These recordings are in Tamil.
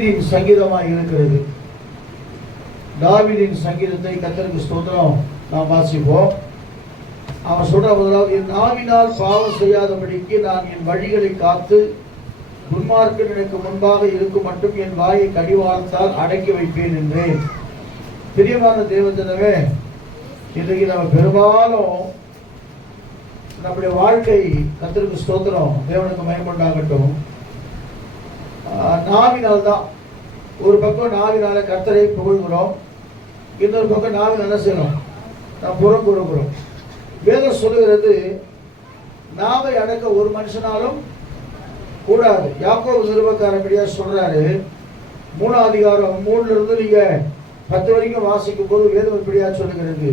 சங்கீதமாக இருக்கிறது. தாவீதின் சங்கீதத்தை கர்த்தருக்கு ஸ்தோத்திரம் நாம் வாசிப்போம். அவன் சொல்ற முதலாவது, என் நாவினால் பாவம் செய்யாதபடிக்கு நான் என் வழிகளை காத்து துன்மார்க்கன் எனக்கு முன்பாக இருக்கும் மட்டும் என் வாயை கடிவாளத்தால் அடக்கி வைப்பேன் என்றேன். பிரியமான தேவஜனமே, இன்றைக்கு நம்ம பெரும்பாலும் நம்முடைய வாழ்க்கை கர்த்தருக்கு ஸ்தோத்திரம் தேவனுக்கு மகிமையுண்டாகட்டும் நாவினால் தான். ஒரு பக்கம் நாவினால கர்த்தரை புகழ்கிறோம், இன்னொரு பக்கம் நாவினால் என்ன செய்யணும், நாம் புறம் கூறுகிறோம். வேதம் சொல்லுகிறது, நாவை அடக்க ஒரு மனுஷனாலும் கூடாது. யாக்கோபு நிருபக்காரப்படியா சொல்றாரு, 3ஆம் அதிகாரம் 3 நீங்க 10 வரைக்கும் வாசிக்கும் போது வேதம் இப்படியா சொல்லுகிறது.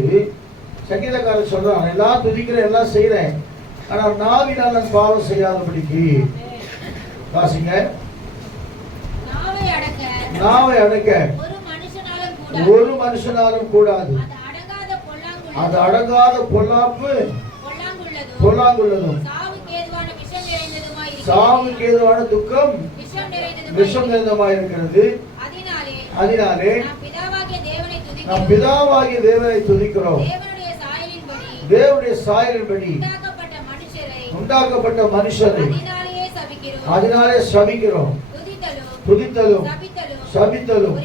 சங்கீதக்காரர் சொல்றான், எல்லாம் துதிக்கிறேன், எல்லாம் செய்யறேன், ஆனால் நாவினால் நான் பாவம் செய்யாதபடிக்கு. வாசிங்க. நாவை அடக்க ஒரு மனுஷனாலும் கூடாது. அது அடங்காத பொல்லாப்பு பொல்லாங்குள்ளதும் சாவுக்கு ஏதுவான துக்கம் விஷம் நிறைந்தமாய் இருக்கிறது. அதனாலே நாம் பிதாவாகிய தேவனை துதிக்கிறோம். தேவனுடைய சாயலின்படி உண்டாக்கப்பட்ட மனுஷரை அதனாலே சபிக்கிறோம். துதித்தலும் சபித்தலும்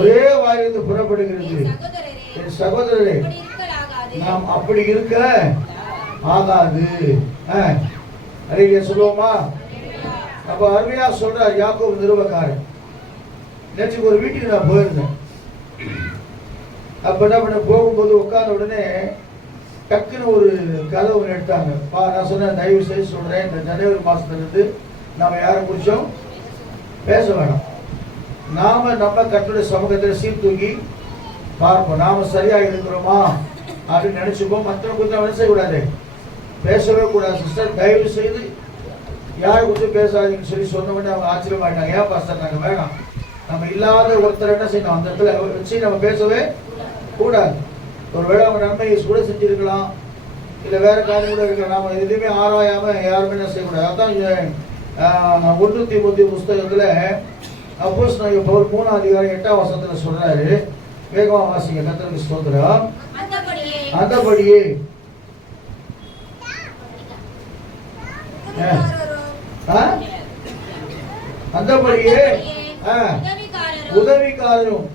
ஒரே வாயிலிருந்து புறப்படுகிறது. என் சகோதரரே, நாம் அப்படி இருக்க ஆகாது. அறிவிய சொல்லுவோமா? அப்ப அருமையா சொல்றார் யாக்கோபு நிருபக்காரன். நேற்று ஒரு வீட்டுக்கு நான் போயிருந்தேன். அப்ப என்ன பண்ண, போகும்போது உட்கார்ந்த உடனே டக்குன்னு ஒரு கதவு எடுத்தாங்க. நான் சொன்னேன், தயவு செய்து சொல்றேன், இந்த ஜனவரி மாசத்துல இருந்து நாம யாரை குறிச்சோம் பேச வேணாம். நாம நம்ம கர்த்தருடைய சமூகத்தில் சீர்தூக்கி பார்ப்போம். நாம சரியா இருக்கிறோமா அப்படின்னு நினைச்சுப்போம். மற்றவங்க குறித்து என்ன செய்யக்கூடாது, பேசவே கூடாது. சிஸ்டர், தயவு செய்து யாரை குறித்து பேசாதீங்கன்னு சொல்லி சொன்ன உடனே அவங்க ஆச்சரியமாயிட்டாங்க. ஏன் பாஸ்டர், நாங்கள் வேணாம், நம்ம இல்லாத ஒருத்தர் என்ன செய்யணும், அந்த இடத்துல வச்சு நம்ம பேசவே கூடாது. ஒருவேளை அவங்க நன்மையை கூட செஞ்சிருக்கலாம், இல்லை வேற காரியம் கூட இருக்கலாம். நாம எதுவுமே ஆராயாம யாருமே என்ன செய்யக்கூடாது. அதான் 1 தீமோத்தேயு புஸ்தகத்துல அப்போஸ்தலனாகிய பவுல் 3ஆம் அதிகாரம் 8ஆம் வசனத்துல சொல்றாரு. வேகமா வாசிங்க. கர்த்தருக்கு ஸ்தோத்திரம். அந்தபடியே உதவிக்காரரும்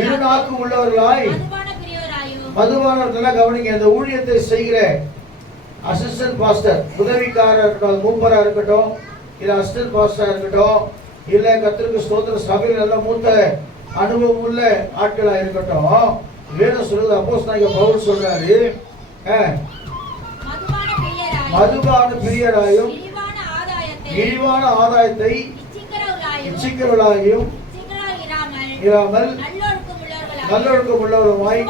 இரு நாக்கு உள்ளவர்களாய் மதுபானவர்கள். கவனிங்க, அந்த ஊழியத்தை செய்கிற அசிஸ்டன்ட் பாஸ்டர், உதவிக்காரர் இருக்கட்டும், மூப்பரா இருக்கட்டும், இல்ல அசிஸ்டன்ட் பாஸ்டரா இருக்கட்டும், இல்ல கர்த்தருக்கு ஸ்தோத்திர சபையில் நல்ல மூத்த அனுபவம் உள்ள ஆட்களா இருக்கட்டும், வேதம் சொல்றது, அப்போஸ்தலனாகிய பவுல் சொல்றாரு, மதுபான பிரியராயும் இழிவான ஆதாயத்தை இச்சிக்கிறவர்களாயும் இராமல் நல்லொழுக்கம் உள்ளவருமாய்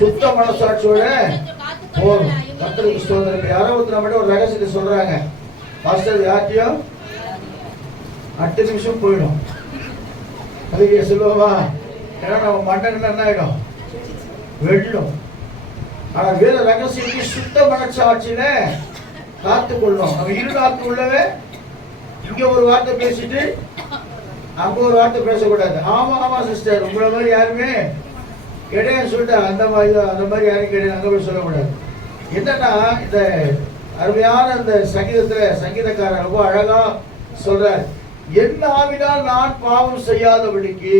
சுத்த மனசாட்சியோட போதும். கர்த்தருக்கு ஸ்தோத்திரம். யாரோ ஒருத்தர் நம்மகிட்ட ஒரு ரகசியத்தை சொல்றாங்க, பாஸ்டர் யார்ட்டையும் 8 நிமிஷம் போயிடும். அதுக்கு சொல்லுவா, ஏன்னா நம்ம மண்டகம்னா என்ன ஆயிடும், வெள்ளும். ஆனா வேற ரகசியத்தை சுத்த மனசாட்சியில காத்துக்கொள்ளும். நம்ம இரு நாக்கு உள்ளவே இங்க ஒரு வார்த்தை பேசிட்டு அங்க ஒரு வார்த்தை பேசக்கூடாது. ஆமா ஆமா சிஸ்டர், உங்களை மாதிரி யாருமே கிடையாது சொல்லிட்டு அந்த மாதிரி யாரும் கிடையாது அங்க போய் சொல்லக்கூடாது. என்னன்னா, இந்த அருமையான இந்த சங்கீதத்துல சங்கீதக்காரர் ரொம்ப அழகா சொல்றார், என் ஆவினால் நான் பாவம் செய்யாதபடிக்கு.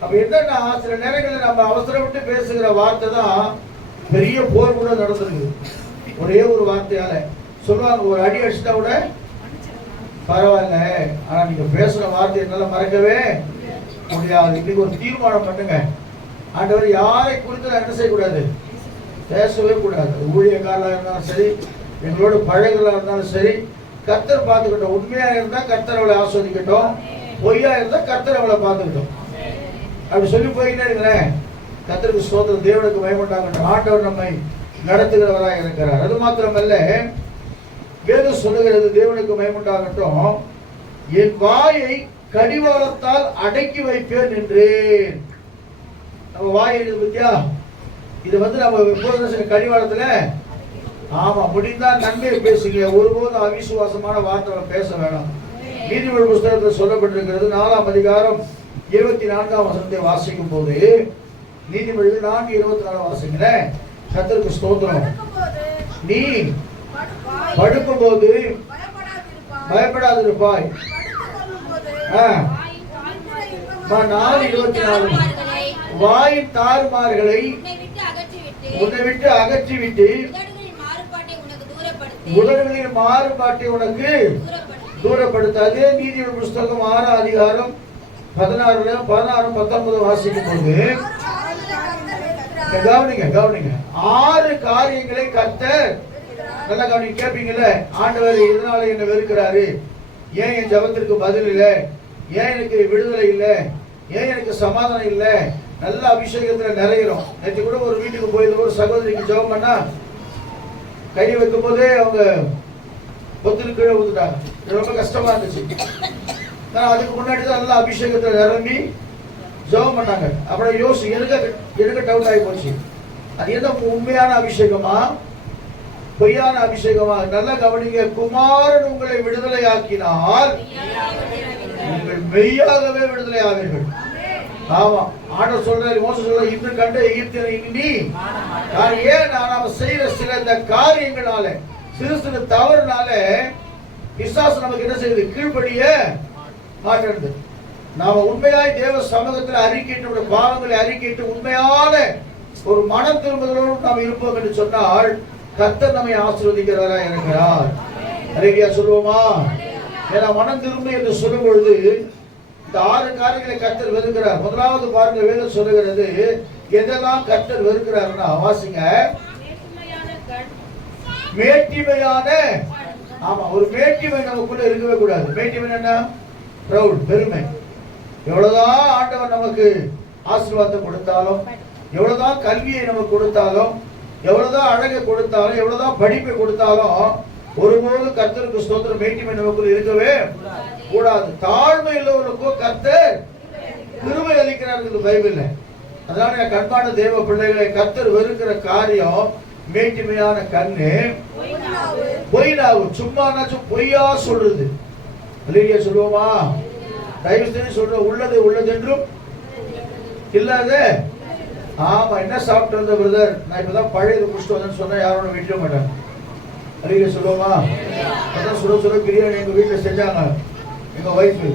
அப்ப என்னன்னா, சில நேரங்களில் நம்ம அவசரப்பட்டு பேசுகிற வார்த்தை தான் பெரிய போர் கூட நடந்திருக்கு. ஒரே ஒரு வார்த்தையால சொல்லுவாங்க, ஒரு அடி அடிச்சுட்டா கூட பரவாயில்ல, ஆனா நீங்க பேசுற வார்த்தை என்னால மறக்கவே முடியாது. இன்னைக்கு ஒரு தீர்மானம் பண்ணுங்க, ஆண்டவர் யாரை குறித்து என்ன செய்யக்கூடாது, பேசவே கூடாது. ஊழியக்காரர்களா இருந்தாலும் சரி, எங்களோட பழகளா இருந்தாலும் சரி, கர்த்தர் பார்த்துக்கிட்டோம். உண்மையா இருந்தா கர்த்தர் அவளை ஆஸ்வதிக்கட்டும், பொய்யா இருந்தா கர்த்தர் அவளை பார்த்துக்கிட்டோம். அப்படி சொல்லி போயிட்டே இருக்கிறேன். கர்த்தருக்கு ஸ்தோத்திரம், தேவனுக்கு மகிமையுண்டாகட்டும். ஆண்டவர் நம்மை நடத்துகிறவராக இருக்கிறார். அது மாத்திரமல்ல, வேதம் சொல்லுகிறது, தேவனுக்கு மகிமையுண்டாகட்டும், என் வாயை கடிவாளத்தால் அடக்கி வைப்பேன் என்றேன். நம்ம வாயை பத்தியா, இது நம்ம கடிவாளத்துல ஆமா முடிந்தா நன்மையை பேசுங்க. ஒருபோதும் அவிசுவாசமான வார்த்தை பேச வேணாம். நீதிமொழி புஸ்தகத்தில் சொல்லப்பட்டிருக்கிறது 4ஆம் அதிகாரம் 24ஆம் வசனத்தை வாசிக்கும் போது, நீதிமொழிகள் 4:24 வாசிக்கிறேன். கர்த்தருக்கு ஸ்தோத்திரம். நீ படுக்கும் போது பயப்படாதிருப்பாய். 4:24 வாயின் தாறுமாறுகளை உன்னை விட்டு அகற்றிவிட்டு உதடுகளின் மாறுபாட்டை உனக்கு தூரப்படுத்தாது. நீதிமொழி புஸ்தகம் 6ஆம் அதிகாரம் 16-19 வாசிக்கும் போது, கவனிங்க 6 காரியங்களை கர்த்தர், நல்லா கவனிங்க, கேட்பீங்கல்ல, ஆண்டவர் இதனால என்ன வெறுக்கிறாரு, ஏன் என் ஜெபத்திற்கு பதில் இல்லை, ஏன் எனக்கு விடுதலை இல்லை, ஏன் எனக்கு சமாதானம் இல்லை, நல்ல அபிஷேகத்துல நிறையிறோம். நேற்று கூட ஒரு வீட்டுக்கு போயிருந்த ஒரு சகோதரிக்கு ஜெபம் பண்ணா கை வைக்கும் போதே அவங்க பொத்துல கீழே ஊத்துட்டாங்க. ரொம்ப கஷ்டமா இருந்துச்சு. அதுக்கு முன்னாடி தான் நல்ல அபிஷேகத்துல நிரம்பி ஜெபம் பண்ணாங்க. அப்புறம் எனக்கு டவுட் ஆகி போச்சு, அது என்ன உண்மையான அபிஷேகமா பொய்யான அபிஷேகமா? நல்லா கவனிங்க. குமாரன் உங்களை விடுதலை ஆக்கினால் நீங்கள் மெய்யாகவே விடுதலை ஆவீர்கள். ஆமா, ஆண்டவர் சொல்றாரு, மோசே சொல்றாரு, இன்று கண்ட எகிப்தியரை இனி ஏன் நாம செய்யற சில இந்த காரியங்களால, சிறு சிறு தவறுனால பிசாசு நமக்கு என்ன செய்யுது, கீழ்ப்படிய மாட்டேன். நாம உண்மையாய் தேவ சமூகத்தில் அறிக்கையிட்டு பாவங்களை அறிக்கையிட்டு உண்மையான ஒரு மனம் திரும்புதலோடு நாம் இருப்போம் என்று சொன்னால் கர்த்தர் நம்மை ஆசீர்வதிக்கிறவரா இருக்கிறார். அறிக்கையா சொல்லுவோமா? ஏன்னா மனம் திரும்பி என்று சொல்லும் பொழுது இந்த 6 காரியங்களை கர்த்தர் வெறுக்கிறார். முதலாவது பாருங்க, வேதம் சொல்லுகிறது எதெல்லாம் கர்த்தர் வெறுக்கிறார்னா, வாசிங்க. மேட்டிமையான, ஆமா, ஒரு மேட்டிமை நமக்குள்ள இருக்கவே கூடாது. மேட்டிமை என்ன? ப்ரௌட், பெருமை. எவ்வளவுதான் ஆண்டவர் நமக்கு ஆசீர்வாதத்தை கொடுத்தாலும், எவ்வளவுதான் கல்வியை நமக்கு கொடுத்தாலும், எவ்வளவுதான் அழகை கொடுத்தாலும், எவ்வளவுதான் படிப்பை கொடுத்தாலும், ஒருபோது கர்த்தருக்கு ஸ்தோத்திரம் மேட்டிமை நமக்குள்ள இருக்கவே கூடாது. தாழ்மை உள்ளவர்களுக்கோ கர்த்தர் கிருபை அளிக்கிறார் பைபிள்ல. அதனால என் கண்பான தேவ பிள்ளைகளை, கர்த்தர் வெறுக்கிற காரியம் மேட்டிமையான கண்ணு, பொய்னாவு, சும்மானாச்சும் பொய்யா சொல்றது. இல்லையா சொல்லுவோமா? தயவு செஞ்சு சொல்ற, உள்ளது உள்ளது என்றும் இல்லாத. ஆமா, என்ன சாப்பிட்டு வந்த பிரதர், நான் இப்பதான் பழையது குடிச்சிட்டு வந்தேன்னு சொன்னா யாரோட வீட்டில மாட்டாங்க. அறிவிக்க சொல்லுவோமா? அதான் சுட பிரியாணி எங்க வீட்டுல செஞ்சாங்க. எங்க ஒய்ஃபு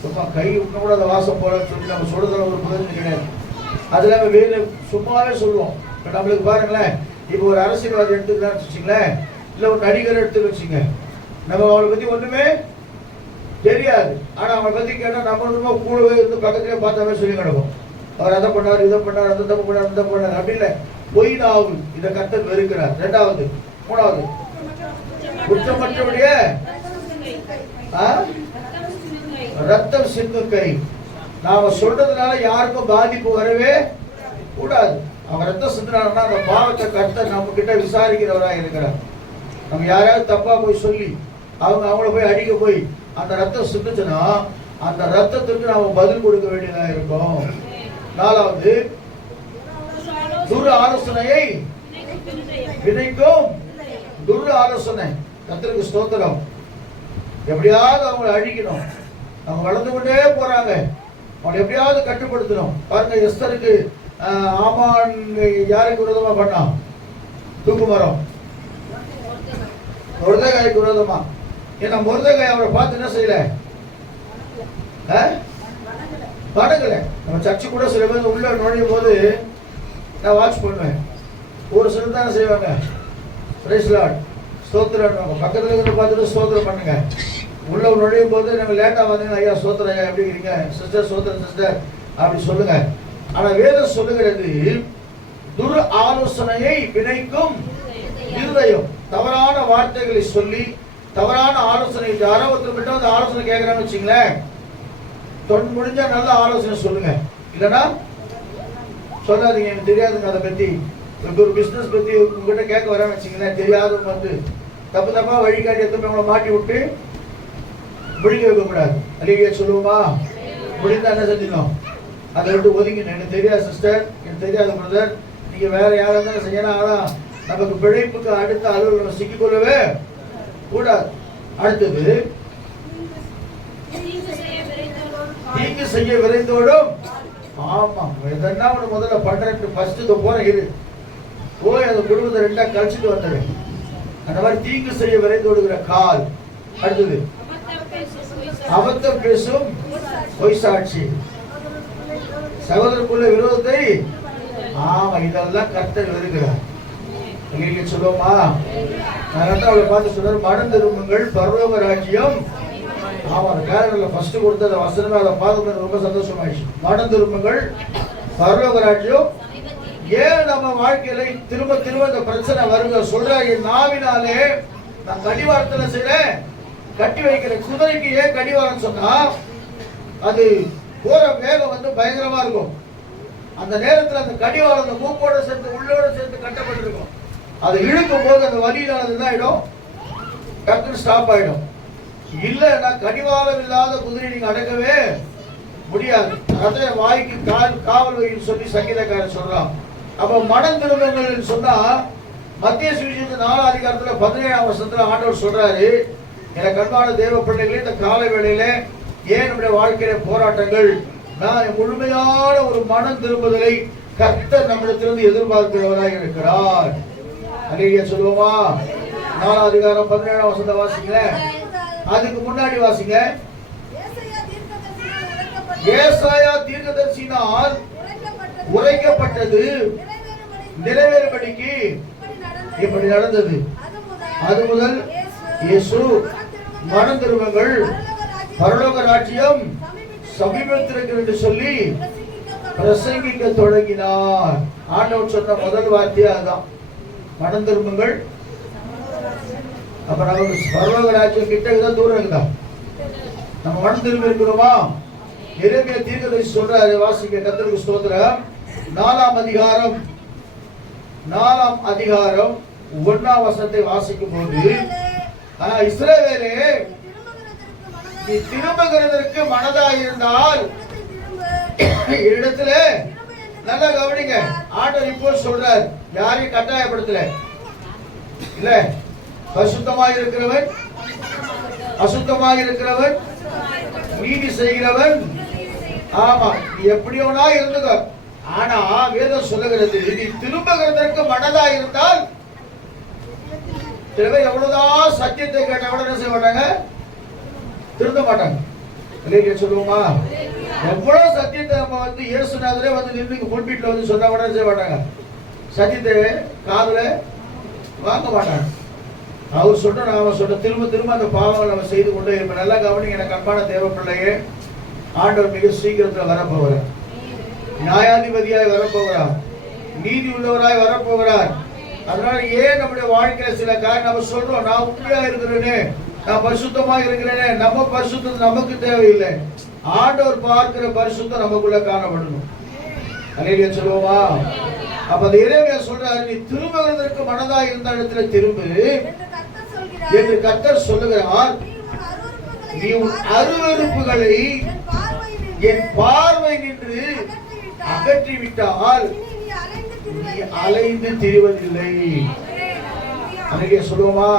சும்மா கை விட்டு கூட அந்த வாசம் போலன்னு சொல்லி நம்ம சுடுதல ஒரு பிரயோஜனம் கிடையாது. அது இல்லாம வேலை சும்மாவே சொல்லுவோம். இப்போ நம்மளுக்கு பாருங்களேன், இப்போ ஒரு அரசியல்வாதி எடுத்துக்கலாம்னு வச்சுங்களேன், இல்லை ஒரு நடிகர் எடுத்துன்னு வச்சுங்க, நம்ம அவளை பத்தி ஒண்ணுமே தெரியாது. ஆனா அவனை பத்தி கேட்டா நம்ம கூடவே இருந்து பக்கத்திலே பார்த்தாவே சொல்லி கிடக்கும். அவர் அதை பண்ணார், இதை பண்ணார், அந்த தப்பு பண்ணார், அந்த பண்ணார், அப்படி இல்லை. பொய் நாவு, இதை கர்த்தர் வெறுக்கிறார். 2வது, 3வது, குற்றமற்றவுடைய ரத்தம் சிந்தும் கை. நாம சொல்றதுனால யாருக்கும் பாதிப்பு வரவே கூடாது. அவங்க ரத்தம் சிந்தினாங்கன்னா அந்த பாவத்தை கர்த்தர் நம்ம கிட்ட விசாரிக்கிறவரா இருக்கிறார். நம்ம யாராவது தப்பா போய் சொல்லி அவங்கள போய் அடிக்க போய் அந்த ரத்தம் சிந்துச்சுன்னா அந்த ரத்தத்துக்கு நாம பதில் கொடுக்க வேண்டியதா இருக்கும். 4வது, துர் ஆலோசனையை விதைக்கும் துர் ஆலோசனை. கர்த்தருக்கு ஸ்தோத்திரம். எப்படியாவது அவங்களை அழிக்கணும். அவங்க வளர்ந்து கொண்டே போறாங்க, அவங்களை எப்படியாவது கட்டுப்படுத்தணும். பாருங்க, எஸ்தருக்கு ஆமான் யாருக்கு விரோதமா பண்ணான்? தூக்கு மரம், மொர்தெகாய்க்கு விரோதமா. ஏன்னா மொர்தெகாய் அவரை பார்த்து என்ன செய்யல, வணங்கல. நம்ம சர்ச்சு கூட சில பேர் உள்ள நுழையும் போது நான் வாட்ச் பண்ணுவேன். ஒரு சிலர் தானே செய்வாங்க, பிரைஸ் லார்ட், ஸ்தோத்திரம், பக்கத்துல இருந்து பார்த்துட்டு ஸ்தோத்திரம் பண்ணுங்க. உள்ள நுழையும் போது நம்ம லேட்டா வந்தீங்கன்னா, ஐயா ஸ்தோத்திரம், ஐயா எப்படி இருக்கீங்க சிஸ்டர், ஸ்தோத்திரம் சிஸ்டர் அப்படி சொல்லுங்க. ஆனா வேதம் சொல்லுகிறது, துர் ஆலோசனையை வினைக்கும் இருதயம். தவறான வார்த்தைகளை சொல்லி தவறான ஆலோசனை, யாரோ ஒருத்தர் கிட்ட வந்து ஆலோசனை கேட்கறான்னு வச்சுங்களேன், தொன் முடிஞ்சா நல்ல ஆலோசனை சொல்லுங்க, இல்லைன்னா சொல்லாதீங்க, எனக்கு தெரியாதுங்க அதை பத்தி. ஒரு பிசினஸ் பத்தி உங்ககிட்ட கேட்க வரேன்னு வச்சுங்களேன், தெரியாதவங்க வந்து தப்பு தப்பா வழிகாட்டி எடுத்து அவங்களை மாட்டி விட்டு முடிக்க வைக்க கூடாது. அல்லேலூயா சொல்லுவோமா? முடிந்தா என்ன செஞ்சிடணும், அதை விட்டு ஒதுங்கினேன். எனக்கு தெரியாது சிஸ்டர், எனக்கு தெரியாது பிரதர், நீங்க வேற யாராவது இருந்தாலும் செய்யணும். ஆனா நமக்கு பிழைப்புக்கு அடுத்த அளவு நம்ம சிக்கிக்கொள்ளவே கூடாது. அடுத்தது, தீங்கு செய்ய விரைந்தோடும். ஆமா, எதனா ஒண்ணு முதல்ல பண்றேன், ஃபர்ஸ்ட் இது போற இரு, போய் அந்த குடும்பத்தை ரெண்டா கழிச்சுட்டு வந்துடு. அந்த மாதிரி தீங்கு செய்ய விரைந்தோடுகிற கால். அடுத்தது அபத்தம் பேசும் பொய் சாட்சி, சகோதரருக்குள்ள விரோதத்தை. ஆமா, இதெல்லாம் கர்த்தர் வெறுக்கிறார். நீங்க சொல்லுவோமா? நான் அவளை பார்த்து சொல்றாரு, மனம் திரும்புங்கள் பரலோக ராஜ்யம். ஆமா, அந்த கேரக்டர்ல ஃபர்ஸ்ட் கொடுத்த அந்த வசனமே அதை பார்த்து ரொம்ப சந்தோஷமாயிடுச்சு. மனம் திரும்புங்கள் பரலோக ராஜ்யம். ஏன் நம்ம வாழ்க்கையில திரும்ப திரும்ப இந்த பிரச்சனை வருங்க சொல்றாரு? நாவினாலே நான் கடிவாரத்துல செய்யறேன், கட்டி வைக்கிற குதிரைக்கு ஏன் கடிவாரம் சொன்னா அது போற வேகம் வந்து பயங்கரமா இருக்கும். அந்த நேரத்தில் அந்த கடிவாரம் அந்த மூக்கோட சேர்த்து உள்ளோட சேர்த்து கட்டப்பட்டிருக்கும். அதை இழுக்கும் போது அந்த வலியில அது என்ன ஆயிடும், டக்குன்னு ஸ்டாப் ஆயிடும். இல்லைன்னா கடிவாரம் இல்லாத குதிரை நீங்க அடக்கவே முடியாது. அதை வாய்க்கு காவல் வைன்னு சொல்லி சங்கீதக்காரர் சொல்றான். அப்ப மனம் திரும்புங்கள் சொன்னா மத்திய சுவிசேஷம் 4ஆம் அதிகாரத்துல 17ஆம் வசனத்துல ஆண்டவர் சொல்றாரு, எனக்கு அன்பான தேவ பிள்ளைகளே, இந்த கால வேளையில ஏன் நம்முடைய வாழ்க்கையில போராட்டங்கள், நான் முழுமையான ஒரு மனம் திரும்புதலை கர்த்தர் நம்மிடத்திலிருந்து எதிர்பார்க்கிறவராக இருக்கிறார். அல்லேலூயா சொல்லுவோமா? 4ஆம் அதிகாரம் 17ஆம் வசனத்தை வாசிங்க. அதுக்கு முன்னாடி வாசிங்க. ஏசாயா தீர்க்கதரிசியினால் உரைக்கப்பட்டது நிறைவேறும்படிக்கு இப்படி நடந்தது. அது முதல் இயேசு மனம் திரும்புங்கள் பரலோக ராஜ்யம் சமீபத்திருக்கிறது என்று சொல்லி பிரசங்கிக்க தொடங்கினார். ஆண்டவர் சொன்ன முதல் வார்த்தையே அதுதான், மனம் திரும்புங்கள். அப்ப நமக்கு பரலோக ராஜ்யம் கிட்ட இருக்குதா தூரம் இருக்குதா? நம்ம மனம் திரும்பி இருக்கிறோமா? எரேமியா தீர்க்கதரிசி சொல்றாரு, வாசிக்க கர்த்தருக்கு ஸ்தோத்திரம். 4ஆம் அதிகாரம் 1ஆம் வசனத்தை வாசிக்கும் போது, இஸ்ரவேலே நீ திரும்புகிறதற்கு மனதாக இருந்தால் இடத்துல நல்லா கவனிங்க. ஆண்டவர் இப்போ சொல்றார், யாரையும் கட்டாயப்படுத்தல. இல்ல, பரிசுத்தமாக இருக்கிறவன் அசுத்தமாக இருக்கிறவன் நீதி செய்கிறவன். ஆமா, நீ எப்படியோனா இருந்துக்க. ஆனா வேதம் சொல்லுகிறது, நீ திரும்புகிறதற்கு மனதா இருந்தால். சில பேர் எவ்வளவுதான் சத்தியத்தை கேட்ட கூட என்ன செய்ய மாட்டாங்க, திருந்த மாட்டாங்க. இல்லையா சொல்லுவோமா? எவ்வளவு சத்தியத்தை நம்ம வந்து இயேசுநாதரே வந்து நின்று புல்பீட்ல வந்து சொன்னா கூட செய்ய மாட்டாங்க, சத்தியத்தை காதுல வாங்க மாட்டாங்க. அவர் சொன்ன நாம சொன்ன திரும்ப திரும்ப அந்த பாவங்கள் நம்ம செய்து கொண்டே இருப்போம். நல்லா கவனிங்க, எனக்கு அன்பான தேவ பிள்ளையே, ஆண்டவர் மிக சீக்கிரத்தில் வரப்போகிறார். நியாயாதிபதியாய் வரப்போகிறார், நீதி உள்ளவராய் வரப்போகிறார். அதனால ஏன் நம்முடைய வாழ்க்கையில சில காரியம் நம்ம சொல்றோம், நான் உண்மையா இருக்கிறேனே, நான் பரிசுத்தமாக இருக்கிறேனே. நம்ம பரிசுத்தம் நமக்கு தேவையில்லை, ஆண்டவர் பார்க்கிற பரிசுத்தம் நமக்குள்ள காணப்படணும். அல்லேலூயா சொல்லுவோமா? அப்ப அந்த எரேமியா சொல்றாரு, நீ திரும்புவதற்கு மனதா இருந்த இடத்துல திரும்பு என்று கர்த்தர் சொல்லுகிறார். நீ உன் அருவருப்புகளை என் பார்வை நின்று அகற்றிவிட்டால் நீ அலைந்து திரிவதில்லை. அன்னைக்கு சொல்லுவோமா?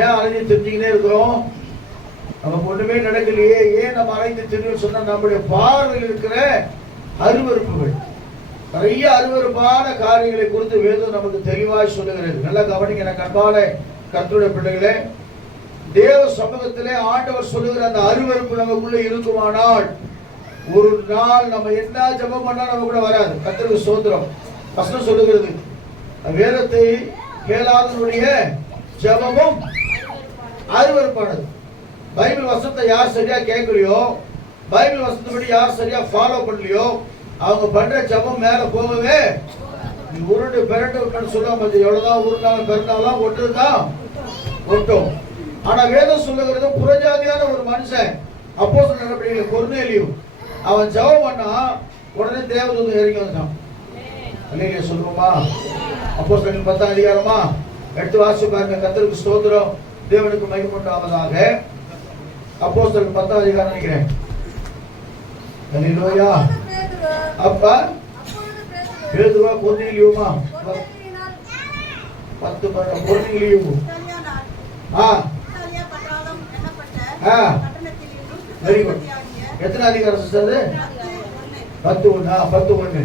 ஏன் அலைந்து திரிஞ்சுக்கிட்டே இருக்கிறோம்? நமக்கு ஒண்ணுமே நடக்கலையே, ஏன் நம்ம அலைந்து திரிவு சொன்னா நம்முடைய பார்வையில் இருக்கிற அருவருப்புகள், நிறைய அருவருப்பான காரியங்களை குறித்து வேதம் நமக்கு தெளிவாய் சொல்லுகிறது. நல்லா கவனிங்க, எனக்கு அன்பான கர்த்தருடைய பிள்ளைகளே, தேவ சமூகத்திலே ஆண்டவர் சொல்லுகிற அந்த அருவருப்பு நமக்குள்ள இருக்குமானால் ஒரு நாள் நம்ம என்ன ஜெபம் பண்ணா நம்ம கூட வராது. கர்த்தருக்கு ஸ்தோத்திரம். வசனம் சொல்லுகிறது, வேதத்தை கேளாதவனுடைய ஜெபமும் அருவருப்பானது. பைபிள் வசனத்தை யார் சரியா கேட்கலையோ, பைபிள் வசனப்படி யார் சரியா ஃபாலோ பண்ணலையோ, அவங்க பண்ற ஜெபம் மேல போகவே உருண்டு பெரண்டு சொல்லுவாங்க. எவ்வளவுதான் உருண்டாலும் பெருண்டாலும் ஒட்டுதான் ஒட்டும். ஆனா வேதம் சொல்லுகிறது, புறஜாதியான ஒரு மனுஷன் அப்போஸ்தலர் நடவடிக்கைகள் கொர்நேலியு, அவன் ஜெபம் பண்ணா உடனே தேவதூதன் இறங்கி வந்தான். அல்லேலூயா சொல்லுவோமா? அப்போஸ்தலர் 10ஆம் அதிகாரமா எடுத்து வாசி பாருங்க. கர்த்தருக்கு ஸ்தோத்திரம், தேவனுக்கு மகிமை உண்டாவதாக. அப்போஸ்தலர் 10ஆம் அதிகாரம் நினைக்கிறேன். அல்லேலூயா. அப்பா பேதுருவா கொர்நேலியுமா 10 கொர்நேலியு வெரி குட். எத்தனை அதிகாரம் சிஸ்டர் அது? 10:1. 10:1.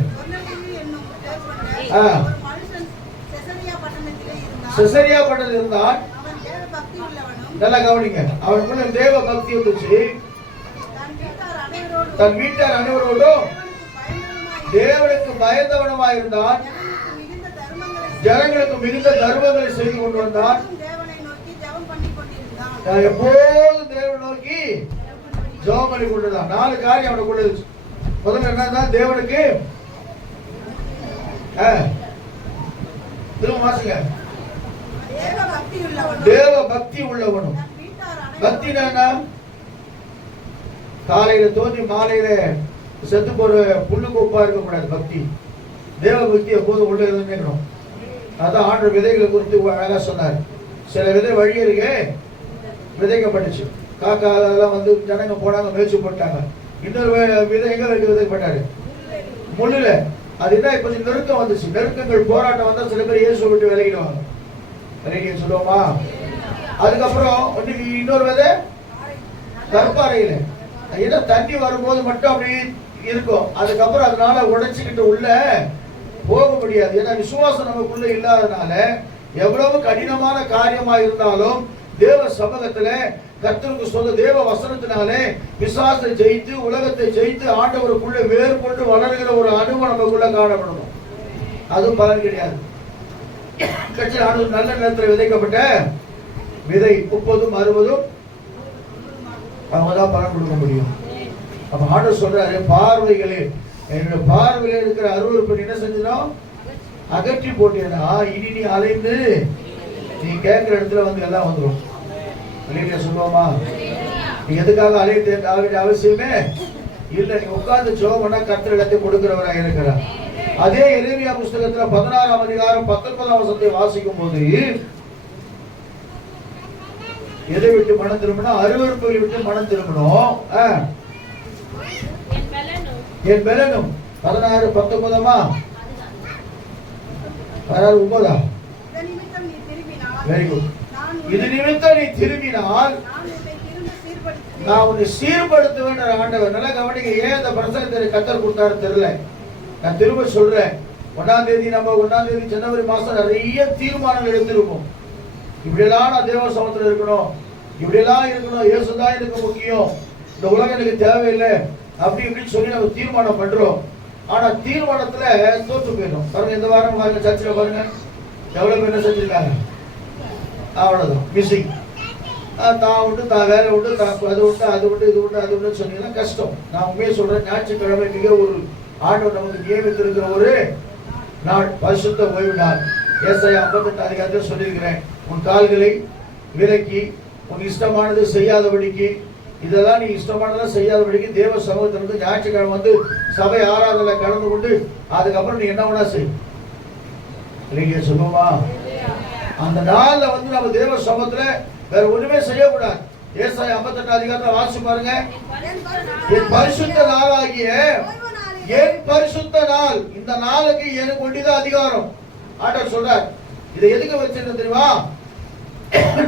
செசரியா பட்டணத்தில் இருந்தான். நல்லா கவனிங்க. அவனுக்குள்ள தேவ பக்தி இருந்துச்சு. தன் வீட்டார் அனைவரோடும் தேவனுக்கு பயந்தவனமாய் இருந்தான். ஜனங்களுக்கு மிகுந்த தர்மங்களை செய்து கொண்டு வந்தான். எப்போதும் தேவனை நோக்கி ஜெபம் பண்ணி கொண்டுதான். 4 காரியம் அவனுக்குள்ள இருந்துச்சு. முதல்ல என்னதான்? தேவனுக்கு திரும்ப வாசிங்க. தேவ பக்தி உள்ளவனும். பக்தி காலையில தோன்றி மாலையில செத்து போற புல்லுக்கு ஒப்பா இருக்க கூடாது. பக்தி, தேவ பக்தி எப்போதும் உள்ள இருக்கணும். அதான் ஆண்டவர் விதைகளை குறித்து அழகா சொன்னார். சில விதை வழி அருகே விதைக்கப்பட்டுச்சு. காக்கா அதெல்லாம் வந்து ஜனங்க போனாங்க, மேய்ச்சி போட்டாங்க. இன்னொரு விதை எங்க விதைக்கப்பட்டாரு? முள்ளுல. அது என்ன? இப்ப நெருக்கம் வந்துச்சு. நெருக்கங்கள் போராட்டம் வந்தா சில பேர் இயேசு விட்டு விலகிடுவாங்க. விலகி சொல்லுவோமா? அதுக்கப்புறம் இன்னொரு விதை கற்பாறையில. ஏன்னா தண்ணி வரும்போது மட்டும் அப்படி இருக்கும். அதுக்கப்புறம் அதனால உடைச்சுக்கிட்டு உள்ள போக முடியாது. ஏன்னா விசுவாசம் நமக்குள்ள இல்லாதனால எவ்வளவு கடினமான காரியமா இருந்தாலும் தேவ சமூகத்துல கர்த்தருக்கு சொல்ல தேவ வசனத்தினாலே விசுவாசத்தை ஜெயித்து உலகத்தை ஜெயித்து ஆண்டவருக்குள்ள வேறு கொண்டு வளர்கிற ஒரு அனுபவம் நமக்குள்ள காணப்படணும். அதுவும் பலன் கிடையாது. கட்சியில் ஆண்டவர் நல்ல நேரத்தில் விதைக்கப்பட்ட விதை 30, 60 அவங்கதான் பலன் கொடுக்க முடியும். அப்ப ஆண்டவர் சொல்றாரு, பார்வைகளே, என்னோட பார்வையில இருக்கிற அருவருப்பு என்ன செஞ்சோம்? அகற்றி போட்டேன்னா இனி நீ அலைந்து நீ கேட்கிற இடத்துல வந்து எல்லாம் வந்துடும். சொல்லுவோமா? நீ எதுக்காக அலைய அவசியமே இல்ல. நீ உட்கார்ந்து ஜெபம் பண்ணா கர்த்தர் இடத்தை கொடுக்கிறவராக இருக்கிறார். அதே எரேமியா புஸ்தகத்துல 16ஆம் அதிகாரம் 19ஆம் வசனத்தை வாசிக்கும் போது எதை விட்டு மனம் திரும்பணும்? அருவருப்பை விட்டு மனம் திரும்பணும். என் பலனும் 16:19 16:9. Very good. இது நிமித்தம் நீ திரும்பினால் நான் உன்னை சீர்படுத்துவேன் ஆண்டவர். நல்லா கவனிங்க. ஏன் அந்த பிரசங்கத்தை கர்த்தர் கொடுத்தாரு தெரியல. நான் திரும்ப சொல்றேன். 1ஆம் தேதி நம்ம 1ஆம் தேதி ஜனவரி மாசம் நிறைய தீர்மானங்கள் எடுத்திருப்போம். இப்படியெல்லாம் நான் தேவ சமூகத்தில் இருக்கணும், இப்படியெல்லாம் இருக்கணும், இயேசுதான் எனக்கு முக்கியம், இந்த உலகம் எனக்கு தேவையில்லை அப்படி இப்படின்னு சொல்லி நம்ம தீர்மானம் பண்றோம். ஆனா தீர்மானத்துல தோற்று போயிடும். பாருங்க, இந்த வாரம் பாருங்க, சர்ச்சில் பாருங்க எவ்வளவு பேர் என்ன செஞ்சிருக்காங்க. அவ்வளவுதான் மிஸ்ஸிங். தான் உண்டு, தான் வேலை உண்டு, அது உண்டு, அது உண்டு, இது உண்டு, அது உண்டு சொன்னீங்கன்னா கஷ்டம். நான் உண்மையை சொல்றேன். ஞாயிற்றுக்கிழமை மிக ஒரு ஆண்டவர் நமக்கு நியமித்திருக்கிற ஒரு நாள், பரிசுத்த ஓய்வு நாள். ஏசாயா 58 அதிகாரத்தில் சொல்லியிருக்கிறேன், உன் கால்களை விலக்கி உன் இஷ்டமானது செய்யாதபடிக்கு, இதெல்லாம் நீ இஷ்டமானதை செய்யாதபடிக்கு தேவ சமூகத்திலிருந்து ஞாயிற்றுக்கிழமை வந்து சபை ஆராதனை கலந்து கொண்டு அதுக்கப்புறம் நீ என்ன வேணா செய். இல்லைங்க சொல்லுவோமா? அந்த நாள்ல வந்து நம்ம தேவ சமூகத்துல வேற ஒண்ணுமே செய்யக்கூடாது. ஏசாயா 58 அதிகாரத்தை வாசிச்சு பாருங்க. என் பரிசுத்த நாளாகிய என் பரிசுத்த நாள், இந்த நாளுக்கு எனக்கு ஒண்டிதான் அதிகாரம். ஆண்டவர் சொல்றார். இதை எதுக்கு வச்சிருக்க தெரியுமா?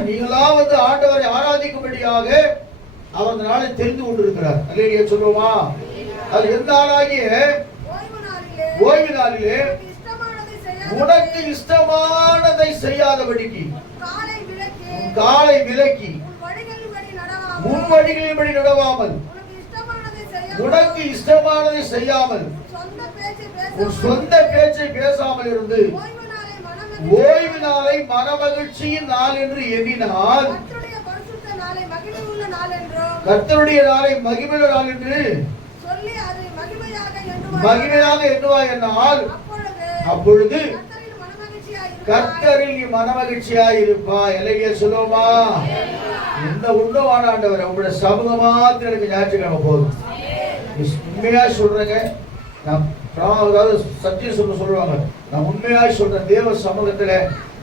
நீங்களா வந்து ஆண்டவரை ஆராதிக்கும்படியாக அவர் அந்த நாளை தெரிந்து கொண்டிருக்கிறார். அல்லேலூயா சொல்லுவோமா? அது எந்த நாளாகிய ஓய்வு நாளிலே உனக்கு இஷ்டமானதை செய்யாதபடிக்கு, காலை விலக்கி உன் வழிகளின்படி நடவாமல், உனக்கு இஷ்டமானதை செய்யாமல், உன் சொந்த பேச்சை பேசாமல் இருந்து ஓய்வு நாளை மனமகிழ்ச்சியின் நாள் என்று எண்ணினால், கர்த்தருடைய நாளை மகிமையுள்ள நாள் என்று மகிமையாக எண்ணுவாய் என்னால், அப்பொழுது கர்த்தரில் நீ மனமகிழ்ச்சியாய் இருப்பாய். அல்லேலூயா சொல்லுவோமா? எந்த உண்மையான ஆண்டவரே, உங்களுடைய சமூகமாத்திரம் எனக்கு ஞாயிற்றுக்கிழமை போதும். உண்மையா சொல்றேங்க. நான் அதாவது சத்தியம் சொல்லுவாங்க. நான் உண்மையாய் சொல்றேன். தேவ சமூகத்துல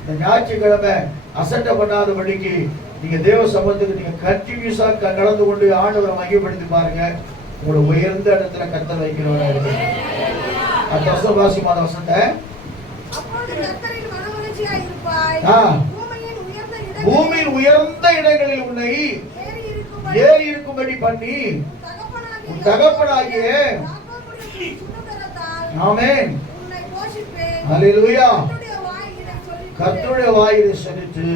இந்த ஞாயிற்றுக்கிழமை அசட்ட பண்ணாதபடிக்கு நீங்க தேவ சமூகத்துக்கு நீங்க கண்டினியூஸா கலந்து கொண்டு ஆண்டவரை மையப்படுத்தி பாருங்க. உங்களை உயர்ந்த இடத்துல கர்த்தர் வைக்கிறவரா இருக்கு. அந்த வருஷம் வாசி மாத வசனத்தை பூமியின் உயர்ந்த இடங்களில் உன்னை ஏறி இருக்கும்படி பண்ணி உன் தகப்பனாகிய ஆமென் ஹல்லேலூயா கர்த்தருடைய வாயிலை செலுத்து.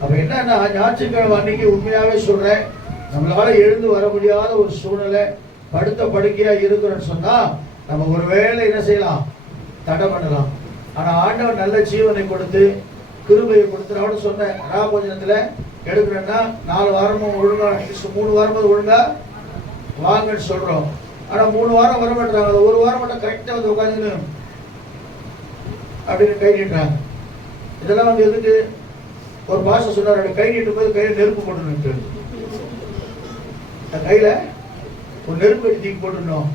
அப்ப என்னன்னா ஞாயிற்றுக்கிழமை அன்னைக்கு உண்மையாவே சொல்றேன், நம்மளால எழுந்து வர முடியாத ஒரு சூழ்நிலை, படுத்த படுக்கையா இருக்கிறோம்னு சொன்னா நம்ம ஒருவேளை என்ன செய்யலாம், தடை பண்ணலாம். ஆனா ஆண்டவர் நல்ல ஜீவனை கொடுத்து கிருபையை கொடுத்து அவனு சொன்னேன், ராபோஜனத்துல எடுக்கிறேன்னா 4 வாரமும் ஒழுங்கா 3 வாரமும் ஒழுங்கா வாங்கன்னு சொல்றோம். ஆனா 3 வாரம் வர மாட்டாங்க, 1 வாரம் மட்டும் கரெக்டா வந்து உட்காந்து அப்படின்னு கை நீட்டுறாங்க. இதெல்லாம் வந்து எதுக்கு? ஒரு பாஷை சொன்னார், கை நீட்டும் போது கையில நெருப்பு போட்டு கையில ஒரு நெருப்பு தூக்கி போட்டுருந்தோம்.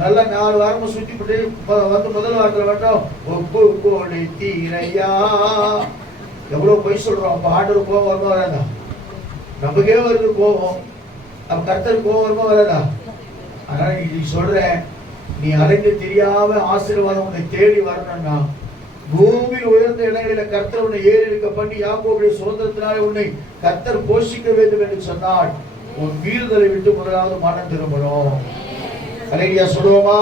நல்லா 4 வாரமும் சுற்றி போட்டு வந்து முதல் வாரத்தில் மட்டும் ஒப்பு கோடி தீரையா எவ்வளவு பொய் சொல்றோம். அப்ப ஆண்டவர் கோபம் வருமா வராதா? நமக்கே வருது கோபம், அப்ப கர்த்தருக்கு கோபம் வருமா வராதா? அதனால நீ சொல்றேன், நீ அலைந்து தெரியாம ஆசீர்வாதம் உன்னை தேடி வரணும்னா பூமியில் உயர்ந்த இடங்களில கர்த்தர் உன்னை ஏறி இருக்க பண்ணி யாக்கோபுடைய சுதந்திரத்தினாலே உன்னை கர்த்தர் போஷிக்க வேண்டும் என்று சொன்னால் உன் மீறுதலை விட்டு முதலாவது மனம் திரும்பணும். அல்லேலூயா சொல்லுவோமா?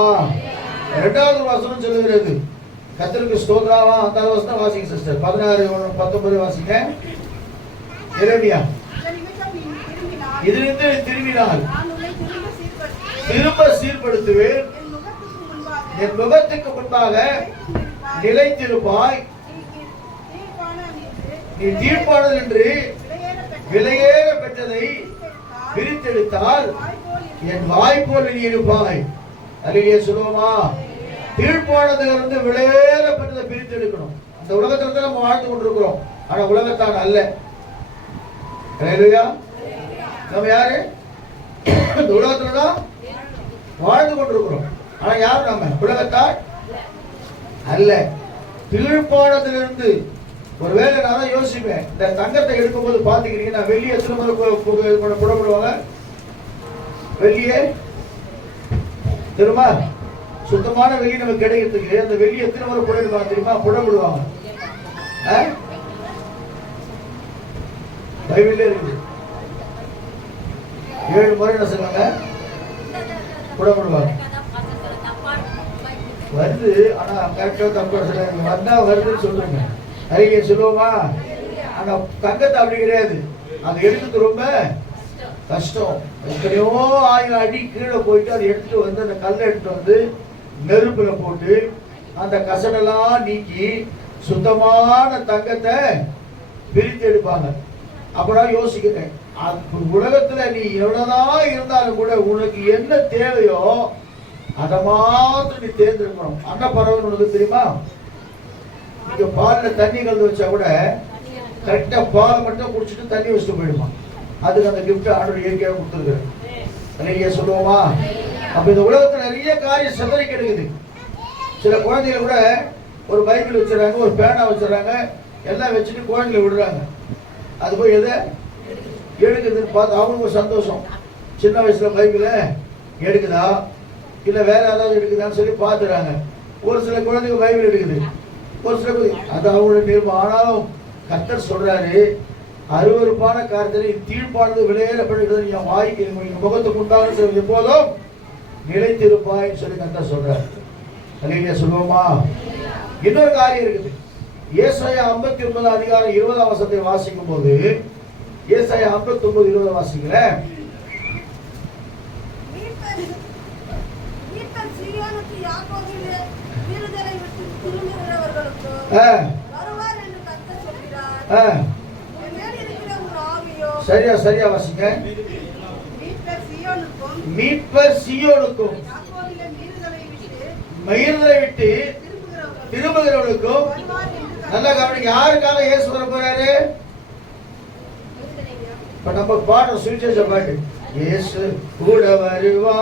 2வது வசனம் சொல்லுகிறது, கர்த்தருக்கு ஸ்தோத்திரமா. அந்த வசனம் வாசிங்க சிஸ்டர், 16-19 வாசிங்க. எரேமியா, இதிலிருந்து திரும்பினால் திரும்ப சீர்படுத்துவேன், என் முகத்துக்கு முன்பாக நிலைத்திருப்பாய், நீ தீர்ப்பானது என்று விலையேற பெற்றதை பிரித்தெடுத்தால் என் வாய்ப்போல் நீ இருப்பாய். அல்லேலூயா சொல்லுவோமா? தீர்ப்பானதிலிருந்து விலையேற பெற்றதை பிரித்தெடுக்கணும். இந்த உலகத்துல நம்ம வாழ்ந்து கொண்டிருக்கிறோம், ஆனா உலகத்தான் அல்ல. அல்லேலூயா. நம்ம யாரு? இந்த உலகத்துலதான் வாழ்ந்து கொண்டிருக்கிறோம், ஆனா யாரு? நம்ம உலகத்தால் அல்ல. தீர்ப்பானதிலிருந்து ஒருவேளை நான் தான் யோசிப்பேன், இந்த தங்கத்தை எடுக்கும் போது பாத்துக்கிறீங்கன்னா வெள்ளி எத்தனை முறை புடப்படுவாங்க? வெள்ளியே தெரியுமா? சுத்தமான வெள்ளி நமக்கு கிடைக்கிறதுக்கு அந்த வெள்ளி எத்தனை முறை புடப்படுவாங்க தெரியுமா? புடப்படுவாங்க. பைபிள்ல இருக்குது 7 முறை என்ன சொல்லுவாங்க? புடப்படுவாங்க. வருது, ஆனா கரெக்டா தப்பா சொல்லுங்க, வந்தா வருதுன்னு சொல்றேங்க. அறிக்கை சொல்லுவோமா? ஆனா தங்கத்தை அப்படி கிடையாது, அதை எடுக்கிறது ரொம்ப கஷ்டம். எத்தனையோ 1000 அடி கீழே போயிட்டு அதை எடுத்துட்டு வந்து அந்த கல்லை எடுத்துட்டு வந்து நெருப்புல போட்டு அந்த கசடெல்லாம் நீக்கி சுத்தமான தங்கத்தை பிரித்து எடுப்பாங்க. அப்புறம் யோசிக்கிறேன், உலகத்துல நீ எவ்வளவுதான் இருந்தாலும் கூட உனக்கு என்ன தேவையோ அதை மாத்திரம் நீ தேர்ந்தெடுக்கணும். அன்ன பறவை உனக்கு தெரியுமா? நீங்க பால்ல தண்ணி கலந்து வச்சா கூட கரெக்டா பால் மட்டும் குடிச்சிட்டு தண்ணி வச்சுட்டு போயிடுமா. அதுக்கு அந்த கிஃப்ட் ஆண்டவர் இயற்கையாக கொடுத்துருக்காரு. நிறைய சொல்லுவோமா? அப்ப இந்த உலகத்துல நிறைய காரியம் சிதறி கிடைக்குது. சில குழந்தைகள் கூட ஒரு பைபிள் வச்சுறாங்க, ஒரு பேனா வச்சுறாங்க, எல்லாம் வச்சுட்டு குழந்தைகளை விடுறாங்க. அது போய் எதை எடுக்குதுன்னு பார்த்து அவங்களுக்கு ஒரு சந்தோஷம். சின்ன வயசுல பைபிள எடுக்குதா இல்ல வேற ஏதாவது எடுக்குதான்னு சொல்லி பாத்துறாங்க. ஒரு சில குழந்தைங்க பைபிள் எடுக்குது, ஒரு சில அது அவங்களுடைய நிர்மம். ஆனாலும் கர்த்தர் சொல்றாரு, அருவருப்பான காரியத்தை தீர்ப்பானது விளையாடப்படுகிறது, நீ வாய்க்கு முகத்துக்கு உண்டான எப்போதும் நிலைத்திருப்பாய்ன்னு சொல்லி கர்த்தர் சொல்றாரு. அல்லேலூயா சொல்லுவோமா? இன்னொரு காரியம் இருக்குது. ஏசாயா 59 அதிகாரம் 20 வசனத்தை வாசிக்கும் போது, ஏசாயா 59 20 வாசிக்கல. சரியா சரியா வாசிங்க. மீட்பர் சீயோனுக்கும் மீறுதலை விட்டு திரும்புகிறவர்களுக்கும். நல்ல கவனிங்க, யாருக்காக இயேசு வர போறாரு? இப்ப நம்ம பாடுற சுவிசேஷ பாட்டு, இயேசு கூட வருவா,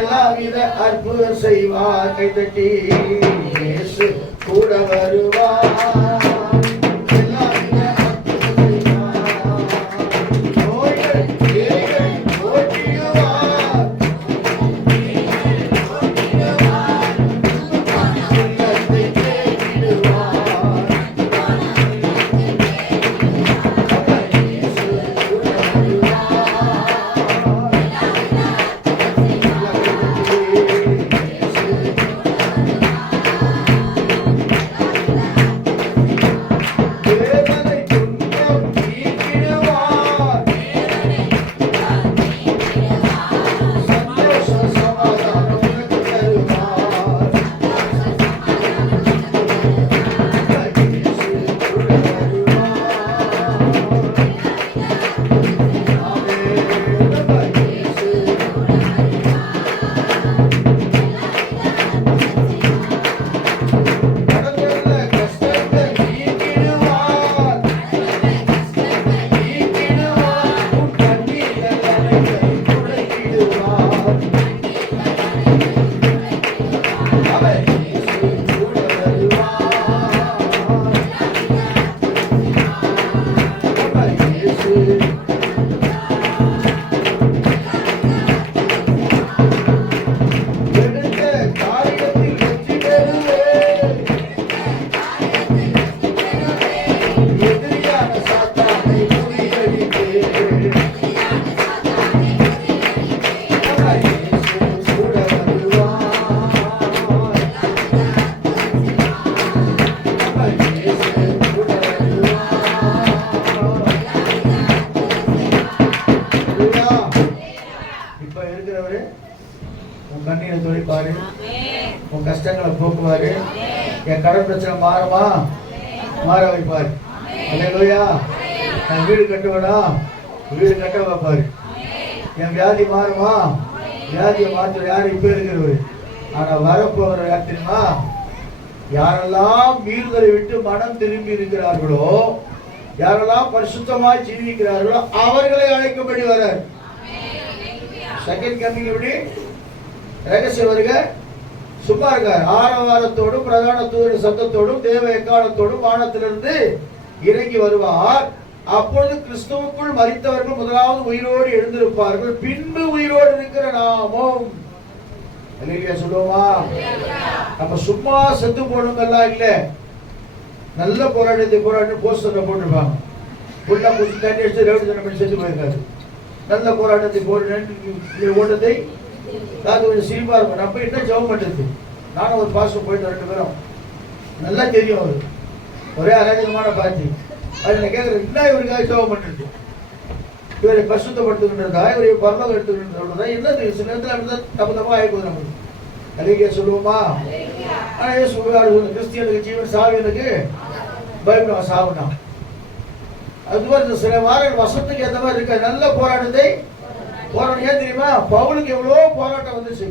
எல்லாவித அற்புதம் செய்வார். கைதட்டி, இயேசு கூட வருவா, உன் கண்ணீரை துடைப்பாரு, உன் கஷ்டங்களை போக்குவாரு, என் கடன் பிரச்சனை மாறுமா மாற வைப்பாரு. அல்லேலூயா. நான் வீடு கட்டுவேனா வீடு கட்ட வைப்பாரு. என் வியாதி மாறுமா வியாதியை மாற்ற யாரு இப்ப இருக்கிறவரு. ஆனா வரப்போகிற யார் தெரியுமா? யாரெல்லாம் மீறுதலை விட்டு மனம் திரும்பி இருக்கிறார்களோ, யாரெல்லாம் பரிசுத்தமாய் ஜீவிக்கிறார்களோ அவர்களை அழைக்கும்படி வரார். செகண்ட் கமிங் எப்படி ரகசிய வருக சும்மா இருக்கார். ஆரவாரத்தோடும் பிரதான தூதரின் சத்தத்தோடும் தேவ எக்காலத்தோடும் வானத்திலிருந்து இறங்கி வருவார். அப்பொழுது கிறிஸ்துவுக்குள் மரித்தவர்கள் முதலாவது உயிரோடு எழுந்திருப்பார்கள், பின்பு உயிரோடு இருக்கிற நாமும். அல்லேலூயா சொல்லுவோமா? நம்ம சும்மா செத்து போனவங்கெல்லாம் இல்ல, நல்ல போராட்டத்தை போராடி போஸ்டர்ல போட்டிருப்பாங்க. புல்லா குச்சி தண்ணி அடிச்சு ரவுடி தண்ணி செத்து போயிருக்காரு. நல்ல போராட்டத்தை ஓட்டத்தை அது கொஞ்சம் சிரிப்பா இருக்கும். நம்ம என்ன ஜெபம் பண்றது? நானும் ஒரு பாஸ்டர் போயிட்டு 2 பேரும் நல்லா தெரியும். அவரு ஒரே அராஜகமான பார்ட்டி. அதுல கேட்கறது என்ன இவருக்காக ஜெபம் பண்றது, இவரை பரிசுத்தப்படுத்துகின்றதா, இவரை பரலோகம் எடுத்துக்கின்றதா, என்னது சில நேரத்தில் அப்படிதான் தப்பு ஆயிப்போது நமக்கு. அல்லேலூயா சொல்லுவோமா? ஆனா கிறிஸ்டியனுக்கு ஜீவன் சாவியனுக்கு பைபிள் சாவுனா அது சில வாரங்கள் வசத்துக்கு ஏற்ற மாதிரி இருக்க. நல்ல போராட்டத்தை போராட்டம் ஏன் தெரியுமா? பவுலுக்கு எவ்வளோ போராட்டம் வந்துச்சு,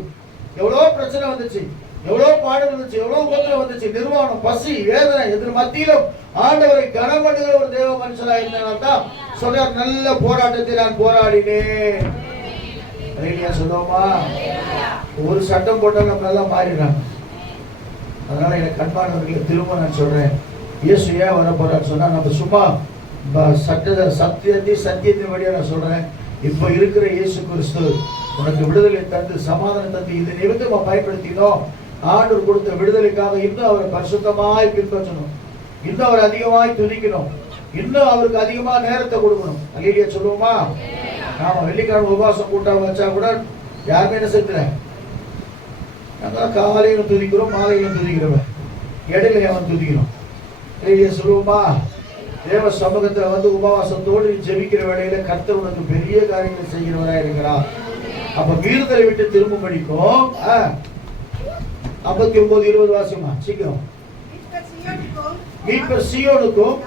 எவ்வளோ பிரச்சனை வந்துச்சு, எவ்வளோ பாடு வந்துச்சு, எவ்வளோ உபத்திரம் வந்துச்சு, நிர்வாணம், பசி, வேதனை, எதிர் மத்தியிலும் ஆண்டவரை கனம் பண்ணுகிற ஒரு தேவ மனுஷனாக இருந்ததான் சொல்றார், நல்ல போராட்டத்தை நான் போராடினேன். சொல்லுவோமா? ஒரு சட்டம் போட்டால் நம்ம எல்லாம் மாறிடுறாங்க. அதனால எனக்கு அன்பானவர்களை திரும்ப நான் சொல்றேன், இயேசு ஏன் வர போறான்னு சொன்னா, நம்ம சும்மா சத்தியத்தின் வழியா நான் சொல்றேன். இப்ப இருக்கிற இயேசு கிறிஸ்து உனக்கு விடுதலை தந்து சமாதானம் தந்து இதை நிமித்தமா பயன்படுத்தினோம். ஆண்டவர் கொடுத்த விடுதலைக்காக இன்னும் அவரை பரிசுத்தமாய் பின்பற்றணும், இன்னும் அவரை அதிகமாய் துதிக்கணும், இன்னும் அவருக்கு அதிகமா நேரத்தை கொடுக்கணும். அல்லேலூயா சொல்லுவோமா? நாம வெள்ளிக்கிழமை உபவாசம் கூட்டம் வச்சா கூட யாருமே என்ன செஞ்சுற, நாங்களாம் காலையிலும் துதிக்கிறோம், மாலையிலும் துதிக்கிறோம், இடையில அவன் துதிக்கிறோம். அல்லேலூயா சொல்லுவோமா? தேவ சமூகத்துல வந்து உபவாசத்தோடு ஜெபிக்கிற வேளையில கர்த்தர் உனக்கு பெரிய காரியங்களை செய்கிறவரா இருக்கிறார். அப்ப மீறுதலை விட்டு திரும்ப படிக்கும் 59:20 வாசிமா சீக்கிரம். மீட்பர் சீயோனுக்கும்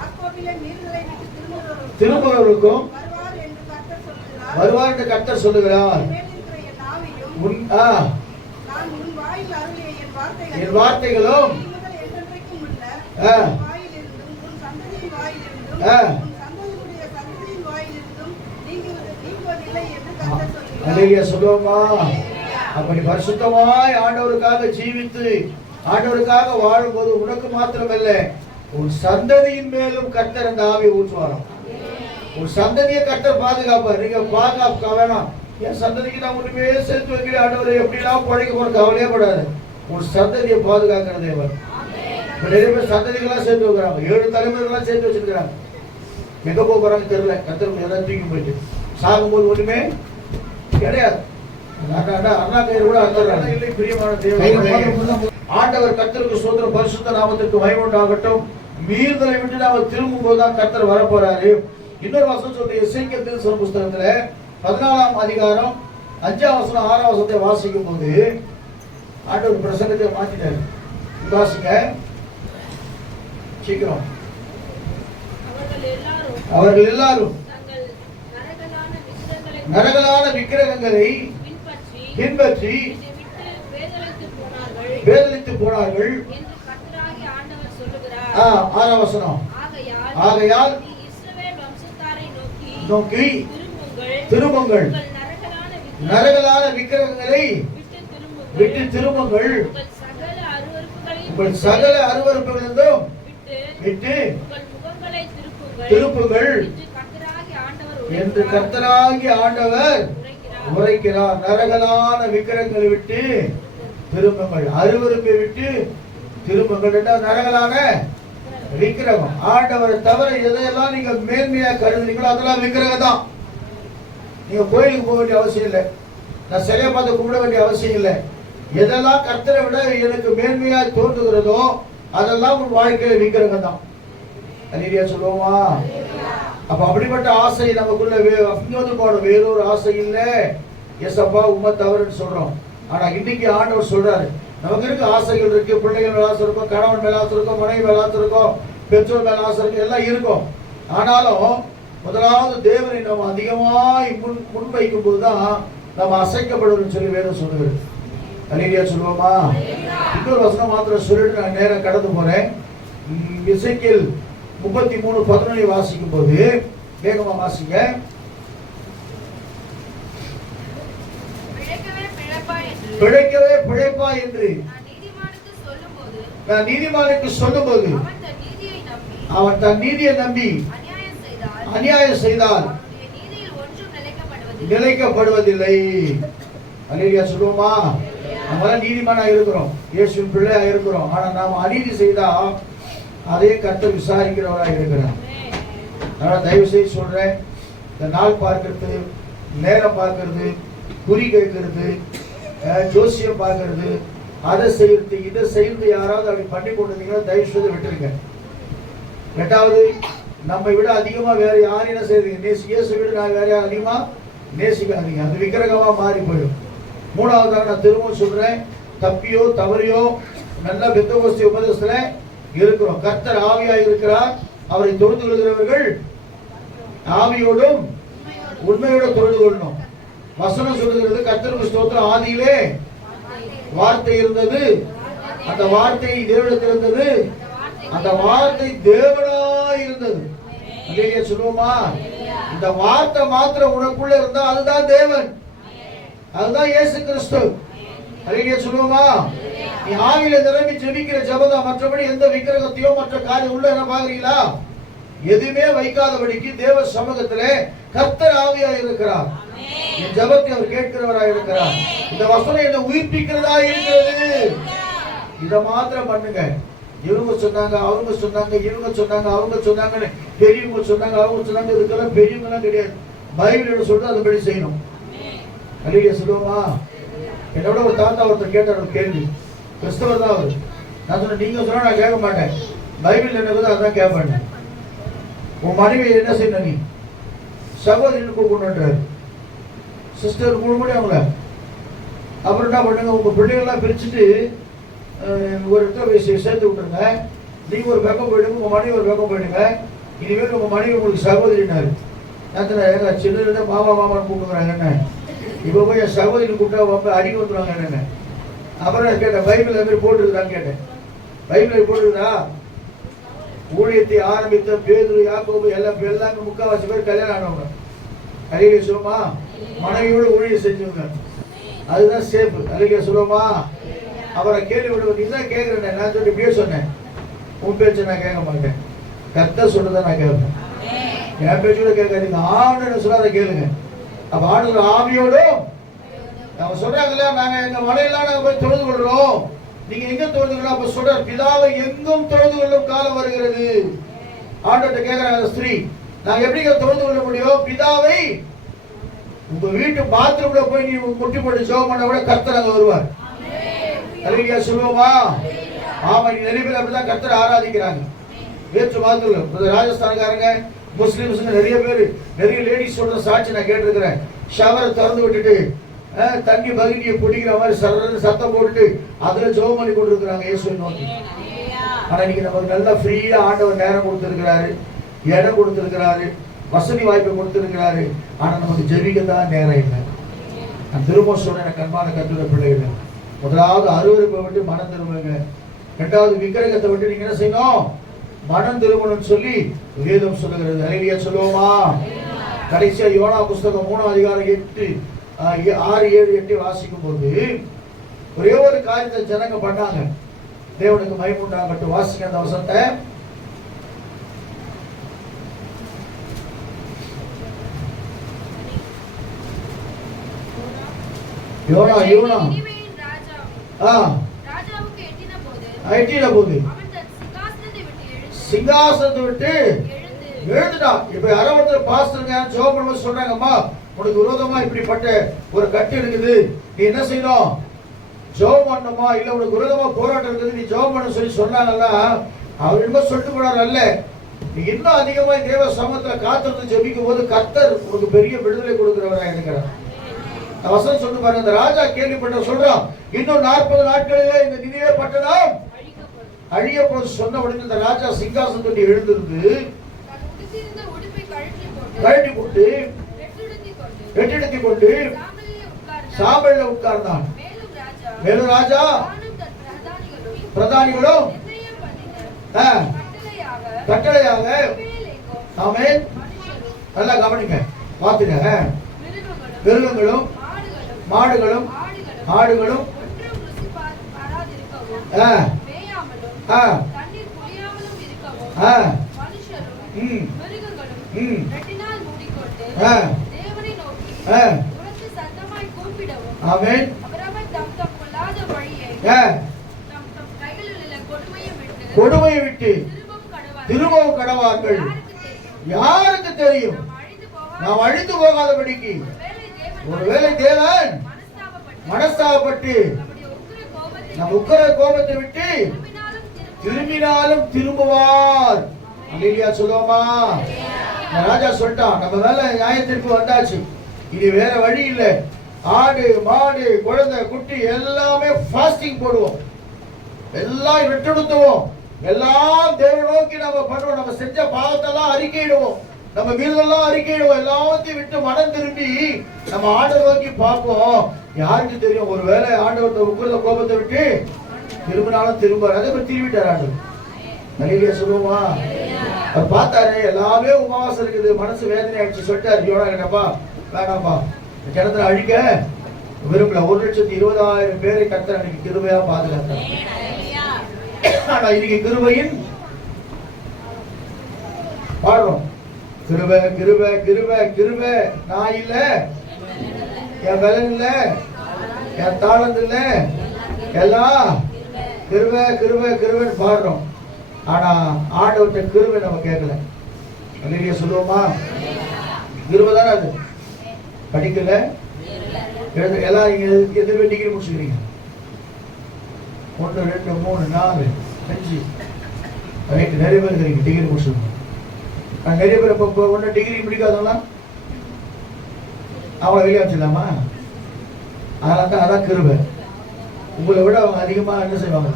திரும்புகிறவர்களுக்கும் வருவார் என்று கர்த்தர் சொல்லுகிறார். என் வார்த்தைகளும் சொல்லுவோமா? அப்படி பரிசுத்தமாய் ஆண்டவருக்காக ஜீவித்து ஆண்டவருக்காக வாழும் போது உனக்கு மாத்திரமல்ல உன் சந்ததியின் மேலும் கர்த்தர் அந்த ஆவியை ஊற்றுவாராம். உன் சந்ததியை கர்த்தர் பாதுகாப்பார். நீங்க பாதுகாக்க வேணாம், என் சந்ததிக்கு நான் ஒண்ணுமே சேர்த்து வைக்கிறேன் ஆண்டவரை எப்படிலாம் பழைக்க போற கவலையே படாது. உன் சந்ததியை பாதுகாக்கிற தேவன். நிறைய பேர் சந்ததிகளாம் சேர்த்து வைக்கிறாங்க, 7 தலைமுறைகளாம் சேர்த்து வச்சிருக்கிறாங்க. எங்க போறாங்க தெரியல. கர்த்தர் ஏதாவது தூக்கி போயிட்டு சாகும்போது ஒண்ணுமே கிடையாது. அண்ணா கயிறு கூட ஆண்டவர் கர்த்தருக்கு சோதரம் பரிசுத்த நாமத்திற்கு மகிமை உண்டாகட்டும். மீறுதலை விட்டு நாம திரும்பும் போதுதான் கர்த்தர் வர போறாரு. இன்னொரு வசனம் சொல்ற எசேக்கியேல் தீர்க்கதரிசன புத்தகத்துல 14ஆம் அதிகாரம் 5ஆம் வசனம் 6ஆம் வசனத்தை வாசிக்கும் போது ஆண்டவர் பிரசங்கத்தை மாத்திட்டாரு. வாசிங்க சீக்கிரம். அவர்கள் எல்லாரும் நரகலான விக்கிரகங்களை பின்பற்றி வேதனைத்து போனார்கள். 6ஆம் வசனம். ஆகையால் நோக்கி திரும்புங்கள், நரகலான விக்கிரகங்களை விட்டு திரும்புங்கள், உங்கள் சகல அருவருப்புகளிலிருந்தும் விட்டு திருப்புங்கள் என்று கர்த்தராகிய ஆண்டவர் உரைக்கிறார். நரகலான விக்கிரகங்களை விட்டு திரும்புங்கள், அருவருப்பை விட்டு திரும்புங்கள். நரகலான விக்கிரகம் ஆண்டவரை தவிர எதையெல்லாம் நீங்க மேன்மையா கருதுறீங்களோ அதெல்லாம் விக்கிரகம் தான். நீங்க கோயிலுக்கு போக வேண்டிய அவசியம் இல்லை, நான் சிலையை பார்த்து கும்பிட வேண்டிய அவசியம் இல்லை. எதெல்லாம் கர்த்தரை விட எனக்கு மேன்மையா தோன்றுகிறதோ அதெல்லாம் உன் வாழ்க்கையில விக்கிரகம் தான். அல்லேலூயா சொல்லுவோமா? அப்ப அப்படிப்பட்ட ஆசை நமக்குள்ள போன வேறொரு ஆசை இல்லை. எஸ் அப்பா உண்மை தவறுன்னு சொல்றோம். ஆனா இன்னைக்கு ஆண்டவர் சொல்றாரு, நமக்கு இருக்க ஆசைகள் இருக்கு, பிள்ளைகள் மேல ஆசை இருக்கும், கணவன் மேல ஆசை இருக்கும், மனைவி மேல ஆசை இருக்கும், பெற்றோர் மேல ஆசை இருக்கும், எல்லாம் இருக்கும். ஆனாலும் முதலாவது தேவனை நம்ம அதிகமாய் முன்வைக்கும் போதுதான் நம்ம அசைக்கப்படுவோம் சொல்லி வேதம் சொல்லுது. அல்லேலூயா சொல்லுவோமா? இன்னொரு வசனம் மாத்திரம் சொல்லிட்டு நான் நேரம் கடந்து போறேன். எசேக்கியேல் 33:11 வாசிக்கும் போது, வேகமா வாசிங்க. பிழைக்கவே பிழைப்பா என்று நான் நீதிமானுக்கு சொல்லும்போது அவன் தன் நீதியை நம்பி அநியாயம் செய்தால் நிலைக்கப்படுவதில்லை. அல்லேலூயா சொல்லுவோமா? நம்ம நீதிமானா இருக்கிறோம், இயேசுவின் பிள்ளையா இருக்கிறோம். ஆனா நாம அநீதி செய்தா அதே கர்த்தர் விசாரிக்கிறவரா இருக்கிறார். அதனால தயவு செய்து சொல்றேன், இந்த நாள் பார்க்கிறது, நேரம் பார்க்கிறது, குறி கேட்கறது, ஜோசியம் பார்க்கறது, அதை செய்யறது, இதை செய்யறது, யாராவது அப்படி பண்ணி கொண்டிருந்தீங்கன்னா தயவு செய்து விட்டுருங்க. ரெண்டாவது, நம்ம விட அதிகமா வேற யாரும் என்ன செய்யறீங்க, இயேசு விட நான் வேற யாரும் அதிகமா நேசிக்காதீங்க, அது விக்கிரகமா மாறி போயிடும். மூணாவதாக நான் திரும்பவும் சொல்றேன், தப்பியோ தவறியோ நல்ல பெந்தகோஸ்தே உபதேசத்துல இருக்கிறோம். கர்த்தர் ஆவியா இருக்கிறார், அவரை தொழுது கொள்கிறவர்கள் ஆவியோடும் உண்மையோடு தொழுது கொள்ளணும். வசனம் சொல்லுகிறது, கர்த்தருக்கு ஸ்தோத்திரம், ஆதியிலே வார்த்தை இருந்தது, அந்த வார்த்தை தேவனிடத்தில் இருந்தது, அந்த வார்த்தை தேவனாய் இருந்தது. அல்லேலூயா சொல்லுவோமா? இந்த வார்த்தை மாத்திரம் உனக்குள்ள இருந்தா அதுதான் தேவன், அதுதான் இயேசு கிறிஸ்து. அல்லேலூயா சொல்லுவோமா? நீ ஆவியில நிரம்பி ஜெபிக்கிற ஜெபம், மற்றபடி எந்த விக்கிரகத்தையோ மற்ற காரியம் உள்ள என்ன பாக்குறீங்களா? எதுவுமே வைக்காதபடிக்கு தேவ சமூகத்திலே கர்த்தர் ஆவியா இருக்கிறார். என் ஜெபத்தை அவர் கேட்கிறவரா இருக்கிறார். இந்த வசனம் என்ன உயிர்ப்பிக்கிறதா இருக்கிறது. இத மாத்திரம் பண்ணுங்க. இவங்க சொன்னாங்க, அவங்க சொன்னாங்க, இவங்க சொன்னாங்க, அவங்க சொன்னாங்க, பெரியவங்க சொன்னாங்க, அவங்க சொன்னாங்க, இதுக்கெல்லாம் பெரியவங்க எல்லாம் கிடையாது. பைபிள் சொல்றது அதுபடி செய்யணும். அல்லேலூயா சொல்லுவோமா? என்னோட ஒரு தாத்தா ஒருத்தர் கேட்டார் ஒரு கேள்வி, கிறிஸ்தவர் தான் அவர். நான் சொன்னேன், நீங்க சொன்னா நான் கேட்க மாட்டேன், பைபிள் என்னது அதான் கேட்பேன். உன் மனைவி என்ன செய்யணும், நீ சகோதரின்னு கூப்பிடுன்றாரு, சிஸ்டர் கூப்பிட அவங்கள. அப்புறம் என்ன பண்ணுங்க, உங்க பிள்ளைகள்லாம் பிரிச்சுட்டு ஒரு இடத்துல சேர்த்து விட்டுருங்க, நீங்க ஒரு பக்கம் போயிடுங்க, உங்க மனைவி ஒரு பக்கம் போயிடுங்க, இனிமேல் உங்க மனைவி உங்களுக்கு சகோதரினாரு. எங்க சின்ன மாமா மாமான்னு கூப்பிடுறாங்க, என்ன இப்ப போய் என் சகோதரி கூப்பிட்டா ரொம்ப அடிக்க வந்துடுவாங்க என்னங்க. அப்புறம் கேட்டேன், பைபிள் அது மாதிரி போட்டுருக்குதான்னு கேட்டேன். பைபிள் போட்டுருக்குதா? ஊழியத்தை ஆரம்பித்த பேதுரு, யாக்கோபு எல்லாமே முக்காவாசி பேர் கல்யாணம் ஆனவங்க. அல்லேலூயா சொல்லுமா? மனைவியோடு ஊழியம் செஞ்சவங்க, அதுதான் சேஃப். அல்லேலூயா சொல்லுமா? அவரை கேள்வி விடுவது, இதுதான் கேட்கிறேன். நான் சொல்லிட்டு இப்படியே சொன்னேன், உன் பேச்சு நான் கேட்க மாட்டேன், கர்த்தர் சொல்றதை நான் கேட்பேன், என் பேச்சு கூட கேட்காதீங்க, ஆண்டு சொல்ல அதை கேளுங்க. அப்ப ஆண்டு ஆவியோடும் அவங்க சொல்றாங்கல்ல, நாங்க எங்க மலையெல்லாம் நாங்க போய் தொழுது கொள்றோம், நீங்க எங்க தொழுது கொள்ள? அப்ப சொல்ற, பிதாவை எங்கும் தொழுது கொள்ளும் காலம் வருகிறது. ஆண்டவர்கிட்ட கேட்கிறாங்க ஸ்திரீ, நாங்க எப்படிங்க தொழுது கொள்ள முடியும்? பிதாவை உங்க வீட்டு பாத்ரூம்ல போய் நீ முட்டி போட்டு ஜெபம் பண்ண கூட கர்த்தர் அங்க வருவார். அல்லேலூயா சொல்லுவோமா? ஆமா, நீ நிறைய பேர் அப்படிதான் கர்த்தரை ஆராதிக்கிறாங்க. வேற்று மாதத்துல ராஜஸ்தான்காரங்க, முஸ்லிம்ஸ் நிறைய பேர், நிறைய லேடிஸ் சொல்ற சாட்சி நான் கேட்டிருக்கிறேன். ஷவரை திறந்து விட்டுட்டு தண்ணி பகுதியை பிடிக்கிற மாதிரி சத்தம் போட்டுட்டு அதுல ஜெபம் பண்ணி கொண்டு இருக்கிறாங்க இயேசுவை நோக்கி. ஆனா இன்னைக்கு நமக்கு நல்லா ஃப்ரீயா ஆண்டவர் நேரம் கொடுத்திருக்கிறாரு, இடம் கொடுத்திருக்கிறாரு, வசதி வாய்ப்பை கொடுத்திருக்கிறாரு. ஆனா நமக்கு ஜெபிக்கத்தான் நேரம் இல்லை. நான் திரும்ப சொன்ன எனக்கு அன்பான கர்த்தருடைய பிள்ளைகள், முதலாவது அருவருப்பை விட்டு மனம் திரும்புங்க. இரண்டாவது விக்கிரகத்தை விட்டு நீங்க என்ன செய்யணும்? மனம் திரும்பணும்னு சொல்லி வேதம் சொல்லுகிறது. அல்லேலூயா சொல்லுவோமா? கடைசியா யோனா புஸ்தகம் 3 அதிகாரம் 6, 7, 8 வாசிக்கும் போது ஒரே ஒரு காரியத்தை ஜனங்க பண்ணாங்க, தேவனுக்கு மகிமை உண்டாகட்டும். வாசிங்க அந்த வசனத்தை. யோனா எட்டின போது சிங்காசனத்தை விட்டு எழுந்துட்டான். இப்ப யாராவது பாஸ்டருங்க ஜெபம் பண்ணும்போது சொல்றாங்க, அம்மா உனக்கு விரோதமா இப்படிப்பட்ட ஒரு கட்டு இருக்குது, நீ என்ன செய்யணும்? ஜெபம் பண்ணணுமா? இல்ல உனக்கு விரோதமா போராட்டம் இருக்குது, நீ ஜெபம் பண்ண சொல்லி சொன்னாங்கல்ல, அவர் என்ன சொல்லிட்டு போனார் அல்ல. நீ இன்னும் அதிகமா தேவ சமூகத்துல காத்திருந்து ஜெபிக்கும் போது கர்த்தர் உனக்கு பெரிய விடுதலை கொடுக்கிறவரா இருக்கிறார். வசனம் சொல்லு பாருங்க. இந்த ராஜா கேள்விப்பட்ட சொல்றான், இன்னும் 40 நாட்களிலே இந்த நினிவே பட்டணம் அழிய போது சொன்ன உடனே இந்த ராஜா சிங்காசனத்தை எழுந்திருந்து கழட்டி போட்டு வெட்டெடுத்தி கொண்டு சாம்பலில் உட்கார்ந்தான். மேலும் ராஜா பிரதானிகளும் கட்டளையாக ஆமென். நல்லா கவனிங்க, பாத்துங்க. மிருகங்களும் மாடுகளும் ஆடுகளும் கொடுமையை விட்டு திரும்பவும் கடவார்கள். யாருக்கு தெரியும்? நாம் அழிந்து போகாதபடிக்கு. ஒருவேளை தேவன் மனஸ்தாபப்பட்டு நம் உக்கிர கோபத்தை விட்டு திரும்பினாலும் திரும்புவார். அல்லேலூயா சொல்லுவோமா? ராஜா சொல்லிட்டான், நம்ம மேல நியாயத்திற்கு வந்தாச்சு, இது வேற வழி இல்ல. ஆடு மாடு குழந்தை குட்டி எல்லாமே ஃபாஸ்டிங் போடுவோம், எல்லாம் வெட்டெடுத்துவோம், எல்லாம் தேவனை நோக்கி நம்ம பண்ணுவோம். நம்ம செஞ்ச பாவத்தெல்லாம் அறிக்கையிடுவோம், நம்ம மீறலாம் அறிக்கையிடுவோம். எல்லாத்தையும் விட்டு மனம் திரும்பி நம்ம ஆண்டவரை நோக்கி பார்ப்போம். யாருக்கு தெரியும்? ஒருவேளை ஆண்டவர்கிட்ட உக்கிர கோபத்தை விட்டு திரும்பினாலும் திரும்ப அதே மாதிரி திரும்பிட்டார் ஆண்டவர். நல்ல சொல்லுவோமா? அவர் பார்த்தாரு, எல்லாமே உபவாசம் இருக்குது, மனசு வேதனை ஆயிடுச்சு, சொல்லிட்டாரு, யோனாப்பா வேணாப்பா, கிணத்துல அழிக்க விரும்பல. 1,20,000 பேரை கர்த்தர் அன்னைக்கு கிருபையா பாதுகாத்தார். ஆனா இன்னைக்கு கிருபையின் பாடுறோம், கிருபை கிருபை கிருபை கிருபை. நான் இல்ல, என் பலன் இல்ல, என் தாளந்து இல்ல, எல்லாம் கிருபை கிருபை கிருபைன்னு பாடுறோம். ஆனா ஆண்டவர்கிட்ட கிருபை நம்ம கேட்கல. அல்லேலூயா சொல்லுவோமா? கிருபை தானே அது. படிக்கல, எல்லாம் எதிர்வே டிகிரி முடிச்சுக்கிறீங்க. 1 2 3 4 5 நிறைய பேர் இருக்கிறீங்க டிகிரி முடிச்சுக்கணும். நிறைய பேர் இப்போ ஒன்றும் டிகிரி பிடிக்காதவங்களாம் அவங்கள வெளியே வச்சிடலாமா? அதனால தான் அதான் கிருபை. உங்களை விட அவங்க அதிகமாக என்ன செய்வாங்க?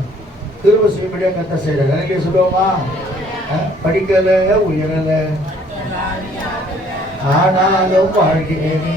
கிருபை செய்யும்படியாக கத்த செய்யறாங்க. நிறைய சொல்லுவோமா? படிக்கல உயரல ஆனாலும் வாழ்கிறேன்.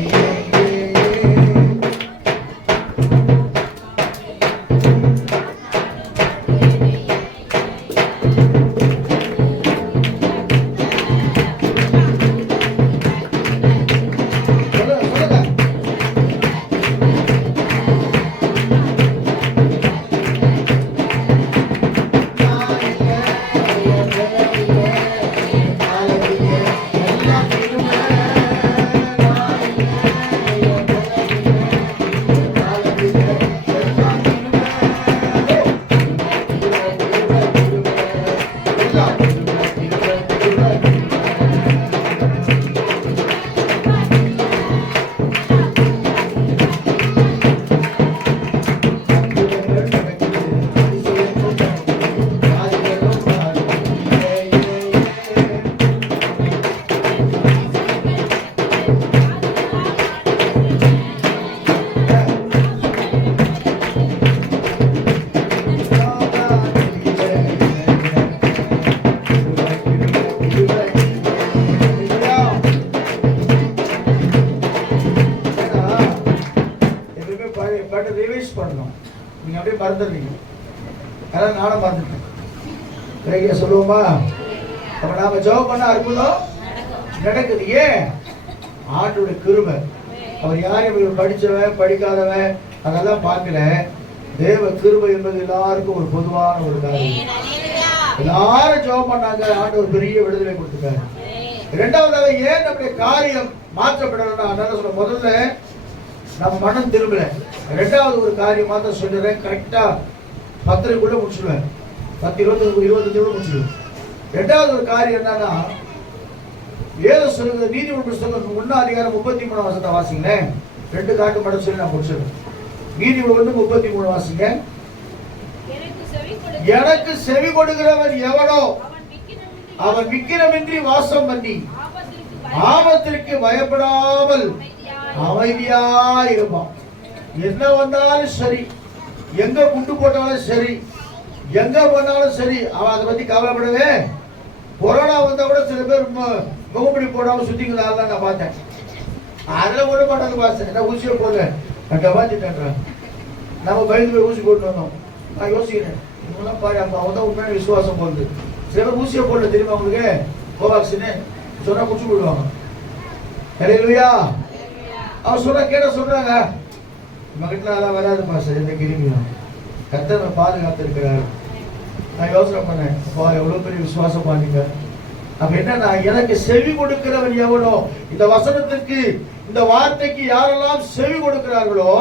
நீங்க அப்படியே மறந்துடுறீங்க. அதான் நானும் மறந்துட்டேன். சொல்லுவோமா? அப்ப நாம ஜெபம் பண்ண அற்புதம் நடக்குது. ஏன்? ஆண்டோட கிருபை. அவர் யாரையும் படிச்சவன் படிக்காதவன் அதெல்லாம் பார்க்கல. தேவ கிருபை என்பது எல்லாருக்கும் ஒரு பொதுவான ஒரு காரியம். எல்லாரும் ஜெபம் பண்ணாங்க, ஆண்டவர் பெரிய விடுதலை கொடுத்துட்டாரு. இரண்டாவதாக ஏன் நம்முடைய காரியம் மாற்றப்படணும்னா, சொல்ல முதல்ல நம்ம மனம் திரும்பல. ரெண்டாவது ஒரு காரியமா தான் சொல்லுறேன், கரெக்டா 10 முடிச்சுடுவேன், 10:20 முடிச்சுடுவேன். ரெண்டாவது ஒரு காரியம் என்னன்னா, வேதம் சொல்லுங்க, நீதிமொழி புத்தகம் 1 அதிகாரம் 33 வசனத்தை வாசிங்க. 2 காட்டு மட்டும் சொல்லி நான் முடிச்சிடுறேன். நீதிமொழி 1:33 வாசிங்க. எனக்கு செவி கொடுக்கிறவன் எவனோ அவன் விக்கிரமின்றி வாசம் பண்ணி ஆபத்திற்கு பயப்படாமல் அமைதியா இருப்பான். என்ன வந்தாலும் சரி, எங்க குண்டு போட்டாலும் சரி, எங்க போனாலும் சரி, அவன் அதை பத்தி கவலைப்படவே. கொரோனா வந்தா கூட சில பேர் முகமுடி போடாம சுத்திக்கிறாள் நான் பார்த்தேன். அதுல கூட மாட்டாங்க பாச, நான் ஊசியை போடல, நான் கவாச்சிட்டேன். நம்ம பயந்து போய் ஊசி போட்டு வந்தோம். நான் யோசிக்கிறேன், இவங்கெல்லாம் பாரு, அவன் தான் உண்மையான விசுவாசம் போகுது. சில பேர் ஊசியை போடல தெரியுமா உங்களுக்கு? கோவாக்சின்னு சொன்னா குடிச்சு விடுவாங்க. ஹல்லேலூயா. அவன் சொன்னா கேட்ட சொல்றாங்க, மகிழ்ச்சியா அதெல்லாம் வராது பாஸ்டர், எந்த கிருமியும் கர்த்தர் பாதுகாத்து இருக்கிறார். நான் யோசனை பண்ணேன், அப்பா எவ்வளவு பெரிய விசுவாசம் பாருங்க. அப்ப என்னன்னா, எனக்கு செவி கொடுக்கிறவன் எவனோ, இந்த வசனத்துக்கு இந்த வார்த்தைக்கு யாரெல்லாம் செவி கொடுக்கிறார்களோ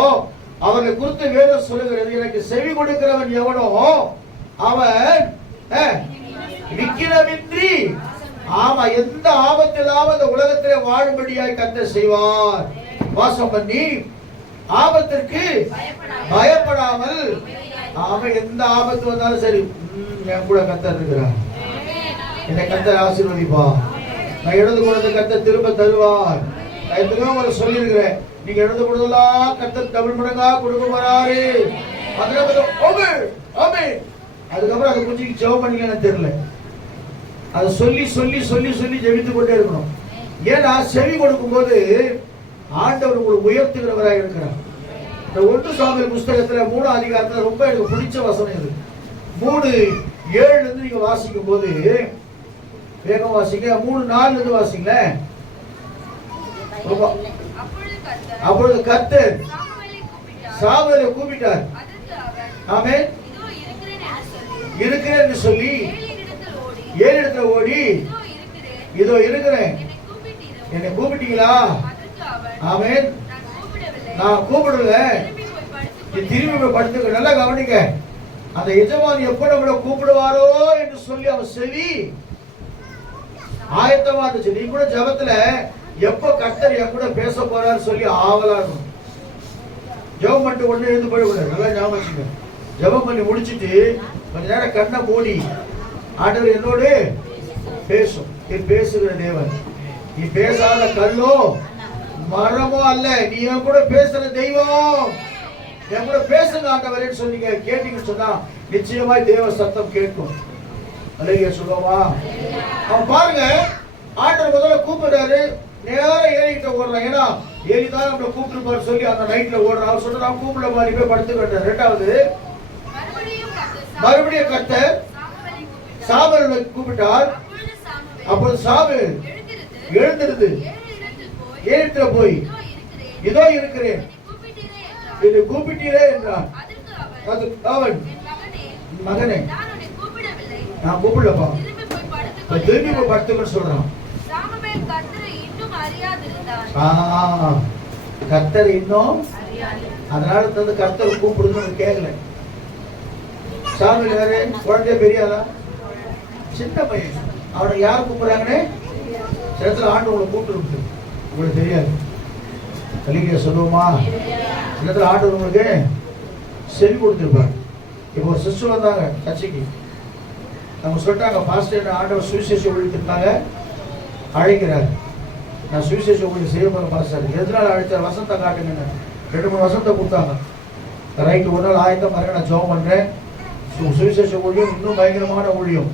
அவர்களை குறித்து வேதம் சொல்லுகிறது, எனக்கு செவி கொடுக்கிறவன் எவனோ அவன் விக்கிரமின்றி, ஆமா, எந்த ஆபத்திலாவது அந்த உலகத்திலே வாழும்படியாய் கர்த்தர் செய்வார். வாசம் பண்ணி ஆபத்திற்கு பயப்படாமல், அவன் எந்த ஆபத்து வந்தாலும் சரி, என் கூட கர்த்தர் இருக்கிறார், என்னை கர்த்தர் ஆசீர்வதிப்பா, நான் எழுந்து கொடுத்த கர்த்தர் திரும்ப தருவார். நான் எதுவும் உங்களுக்கு சொல்லியிருக்கிறேன், நீங்க எழுந்து கொடுத்தலாம் கர்த்தர் டபுள் மடங்கா கொடுக்க போறாரு. அதுக்கப்புறம் அதை கொஞ்சம் ஜெபம் பண்ணிக்க தெரியல, அதை சொல்லி சொல்லி சொல்லி சொல்லி ஜெபித்து கொண்டே இருக்கணும். ஏன்னா செவி கொடுக்கும் போது ஆண்டவர் உங்களுக்கு உயர்த்துகிறவராக இருக்கிறார். இந்த 1 சாமுவேல் புஸ்தகத்துல 3ஆம் அதிகாரத்துல ரொம்ப எனக்கு பிடிச்ச வசனம் இது. 3:7 நீங்க வாசிக்கும் போது, வேகம் வாசிங்க, 3:4 வாசிங்க. அப்பொழுது கர்த்தர் சாமுவேலை கூப்பிட்டார். ஆமென். இருக்கிறேன் என்று சொல்லி 7 இடத்துல ஓடி, இதோ இருக்கிறேன், என்னை கூப்பிட்டீங்களா? ஆமென். நான் கூப்பிடல, திரும்பி போய் படுத்துக்க. நல்லா கவனிக்க, அந்த எஜமான் எப்ப நம்மளை கூப்பிடுவாரோ என்று சொல்லி அவன் செவி ஆயத்தமா இருந்துச்சு. நீ கூட ஜபத்துல எப்ப கர்த்தர் என் கூட பேச போறாரு சொல்லி ஆவலா இருக்கும். ஜபம் பண்ணிட்டு உடனே எழுந்து போயிடக்கூடாது. நல்லா ஞாபகம் வச்சுங்க. ஜபம் பண்ணி முடிச்சுட்டு கொஞ்ச நேரம் கண்ணை மூடி, ஆண்டவர் என்னோடு பேசும். நீ பேசுகிற தேவன், நீ பேசாத கல்லோ மரமோ அல்ல, நீ என் கூட பேசுற தெய்வம், என் கூட பேசுங்க ஆண்டவரேன்னு சொன்னீங்க. கேட்டீங்கன்னு சொன்னா நிச்சயமாய் தேவ சத்தம் கேட்கும். அல்லேலூயா சொல்லுவா. அவன் பாருங்க, ஆண்டவர் முதல்ல கூப்பிடுறாரு, நேரம் ஏறிக்கிட்ட ஓடுறான். ஏன்னா ஏறிதான் நம்மளை கூப்பிட்டு சொல்லி அந்த நைட்ல ஓடுறான். அவர் சொன்னா நான் கூப்பிட மாதிரி போய் படுத்துக்கிட்டேன். 2வது மறுபடியும் கர்த்தர் சாமுவேலை கூப்பிட்டார். அப்போது சாமுவேல் எழுந்திருந்து 7 இடத்துல போய், இதோ இருக்கிறேன், என்னை கூப்பிட்டீரே என்றான். அவன், மகனே நான் கூப்பிடலப்பா, திரும்பி போய் படுத்துக்கன்னு சொல்றான். கர்த்தர் இன்னும், அதனால தந்து கர்த்தர் கூப்பிடுன்னு கேட்கல. சாமுவேல் யாரு? குழந்தைய பெரியாளா? சின்ன பையன். அவனை யார் கூப்பிடுறாங்கன்னு சில இடத்துல ஆண்டு உங்களை கூப்பிட்டு உங்களுக்கு தெரியாது. கலிகைய சொல்லுவோமா? சில இடத்துல ஆண்டு உங்களுக்கு செவி கொடுத்துருப்பாங்க. இப்போ ஒரு சிஸ்டர் வந்தாங்க சர்ச்சைக்கு, அவங்க சொல்லிட்டாங்க, பாஸ்டர் ஆண்டவர் சுவிசேஷ ஊழியத்திற்காக அழைக்கிறார், நான் சுவிசேஷ ஊழியம் செய்ய போறேன் பாஸ்டர். எதனால அழைச்சார்? வசனத்தை காட்டுங்க. 2-3 வசனத்தை கொடுத்தாங்க. ரைட்டு, ஒரு நாள் ஆயத்தம் பாருங்க, நான் ஜெபம் பண்றேன். சுவிசேஷ ஊழியம் இன்னும் பயங்கரமான ஊழியம்,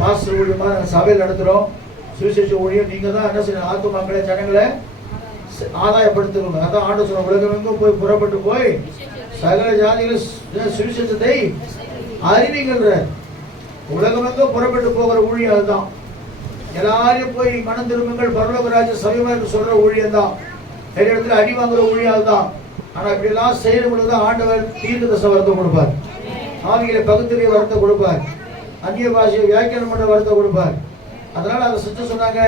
பாஸ்டர் ஊழியமா நாங்கள் சபையில் நடத்துகிறோம். சுவிசேஷ ஊழியம் நீங்க தான் என்ன செய்யணும், ஆத்துமாக்களை ஜனங்களை ஆதாயப்படுத்தணும். அதான் ஆண்டு சொன்ன, உலகமெங்கும் போய் புறப்பட்டு போய் சகல ஜாதிகள் சுவிசேஷத்தை அறிவிக்கின்ற, உலகமெங்கும் புறப்பட்டு போகிற ஊழியம் அதுதான். எல்லாரையும் போய் மனம் திரும்புங்கள் பரலோக ராஜ்யம் சமீபமாக சொல்ற ஊழியம் தான். நிறைய இடத்துல அடி வாங்குற ஊழியம் அதுதான். ஆனா இப்படி எல்லாம் செய்யற பொழுதுதான் ஆண்டவர் தீர்க்கதரிசன வரத்தை கொடுப்பார், ஆவிகளை பகுத்தறிய வரத்தை கொடுப்பார், அந்நிய பாஷையை வியாக்கியானம் பண்ண வரத்தை கொடுப்பார். அதனால அந்த சிஸ்டர் சொன்னாங்க,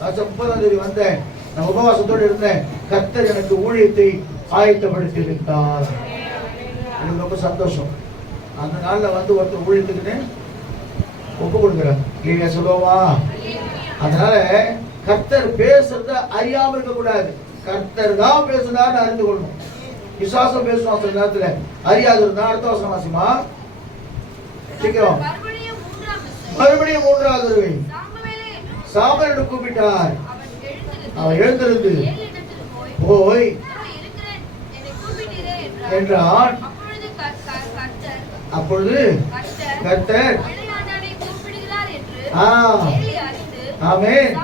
30ஆம் தேதி வந்தேன், நான் உபவாசத்தோடு இருந்தேன், கர்த்தர் எனக்கு ஊழியத்தை ஆயத்தப்படுத்தி இருந்தார். எனக்கு ரொம்ப சந்தோஷம். அந்த நாள்ல வந்து ஒருத்தர் ஊழியத்துக்குன்னு ஒப்பு கொடுக்குறாங்க. இல்லையா சொல்லுவா? அதனால கர்த்தர் பேசுறத அறியாம இருக்க கூடாது. கர்த்தர் தான் பேசுனான்னு அறிந்து கொள்ளணும். விசுவாசம் பேசுவோம் சில நேரத்துல, அறியாது இருந்தா. அடுத்த வருஷம் வாசிமா சீக்கிரம். மறுபடியும் 3வது சாமுவேலை கூப்பிட்டார். அவன் எழுந்திருந்து போய் என்றான். அப்பொழுது கர்த்தர் ஆமென்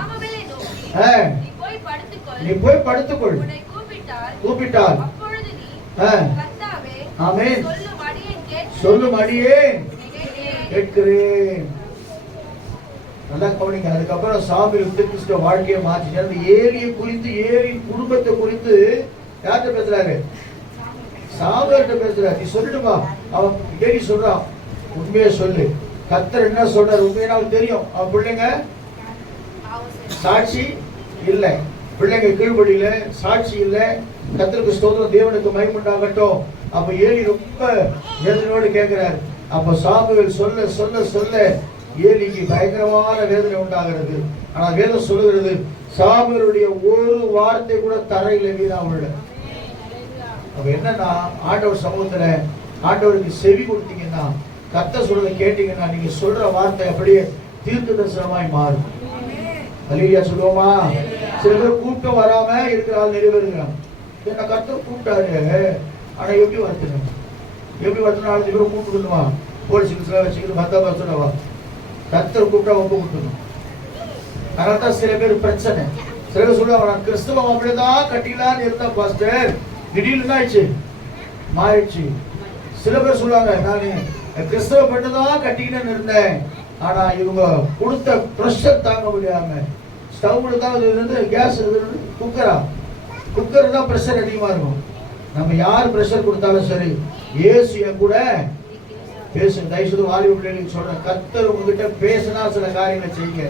நீ போய் படுத்துக்கொள், கூப்பிட்டால் ஆமென் சொல்லும் அடியேன் கேட்கிறேன். நல்லா கவனிங்க. அதுக்கப்புறம் சாமுவேல் கிறிஸ்துவ வாழ்க்கையை மாற்றி ஏலியை குறித்து, ஏலியின் குடும்பத்தை குறித்து யார்கிட்ட பேசுறாரு? சாமுவேல்கிட்ட பேசுறாரு. நீ சொல்லிடுமா? அவன் ஏலி சொல்றான், உண்மையை சொல்லு. கர்த்தர் என்ன சொல்றாரு உண்மையா அவனுக்கு தெரியும். அவன் பிள்ளைங்க சாட்சி இல்ல, பிள்ளைங்க கீழ்படியில சாட்சி இல்ல. கர்த்தருக்கு ஸ்தோத்திரம், தேவனுக்கு மகிமை உண்டாகட்டும். அப்ப ஏலி ரொம்ப வேதனையோடு கேட்கிறார். அப்ப சாமுவேல் சொல்ல சொல்ல சொல்ல ஏலிக்கு பயங்கரமான வேதனை உண்டாகிறது. ஆனா வேதம் சொல்லுகிறது, சாமுவேலுடைய ஒரு வார்த்தை கூட தரையில வீணா உள்ள. அப்ப என்னன்னா, ஆண்டவர் சமூகத்துல ஆண்டவருக்கு செவி கொடுத்தீங்கன்னா, கர்த்தர் சொல்றதை கேட்டீங்கன்னா, நீங்க சொல்ற வார்த்தை அப்படியே தீர்க்க தரிசனமாய் மாறும். அல்லேலூயா சொல்லுவோமா? சில பேர் கூட்டம் வராம இருக்கிற ஆள் நிறைவேறுகிறான். என்ன கர்த்தர் கூப்பிட்டாரு, ஆனா எப்படி வருத்தணும்? எப்படி வருத்தணும்? 4 பேர் கூப்பிட்டுமா போலீஸ் வச்சுக்கிட்டு பந்தாபா கர்த்தர் கூப்பிட்டா ஒப்பு கொடுக்கணும். அதனால்தான் சில பேர் பிரச்சனை. சில பேர் சொல்லுவாங்க, நான் கிறிஸ்தவம் அப்படிதான் கட்டிக்கலான்னு இருந்தா பாஸ்டர், திடீர்னு ஆயிடுச்சு மாறிடுச்சு. சில பேர் சொல்லுவாங்க, நான் கிறிஸ்தவ பெண்ணுதான் கட்டிக்கிட்டேன்னு இருந்தேன், ஆனா இவங்க கொடுத்த ப்ரெஷர் தாங்க முடியாம ஸ்டவ்ல தான் இருந்து கேஸ் குக்கர் தான் ப்ரெஷர் அதிகமா இருக்கும். நம்ம யார் ப்ரெஷர் கொடுத்தாலும் சரி, இயேசு என் கூட பேசுங்க. தயவுசெய்து வாலிப பிள்ளைகளுக்கு சொல்றேன், கர்த்தர் உங்ககிட்ட பேசினா சில காரியங்களை செய்யுங்க,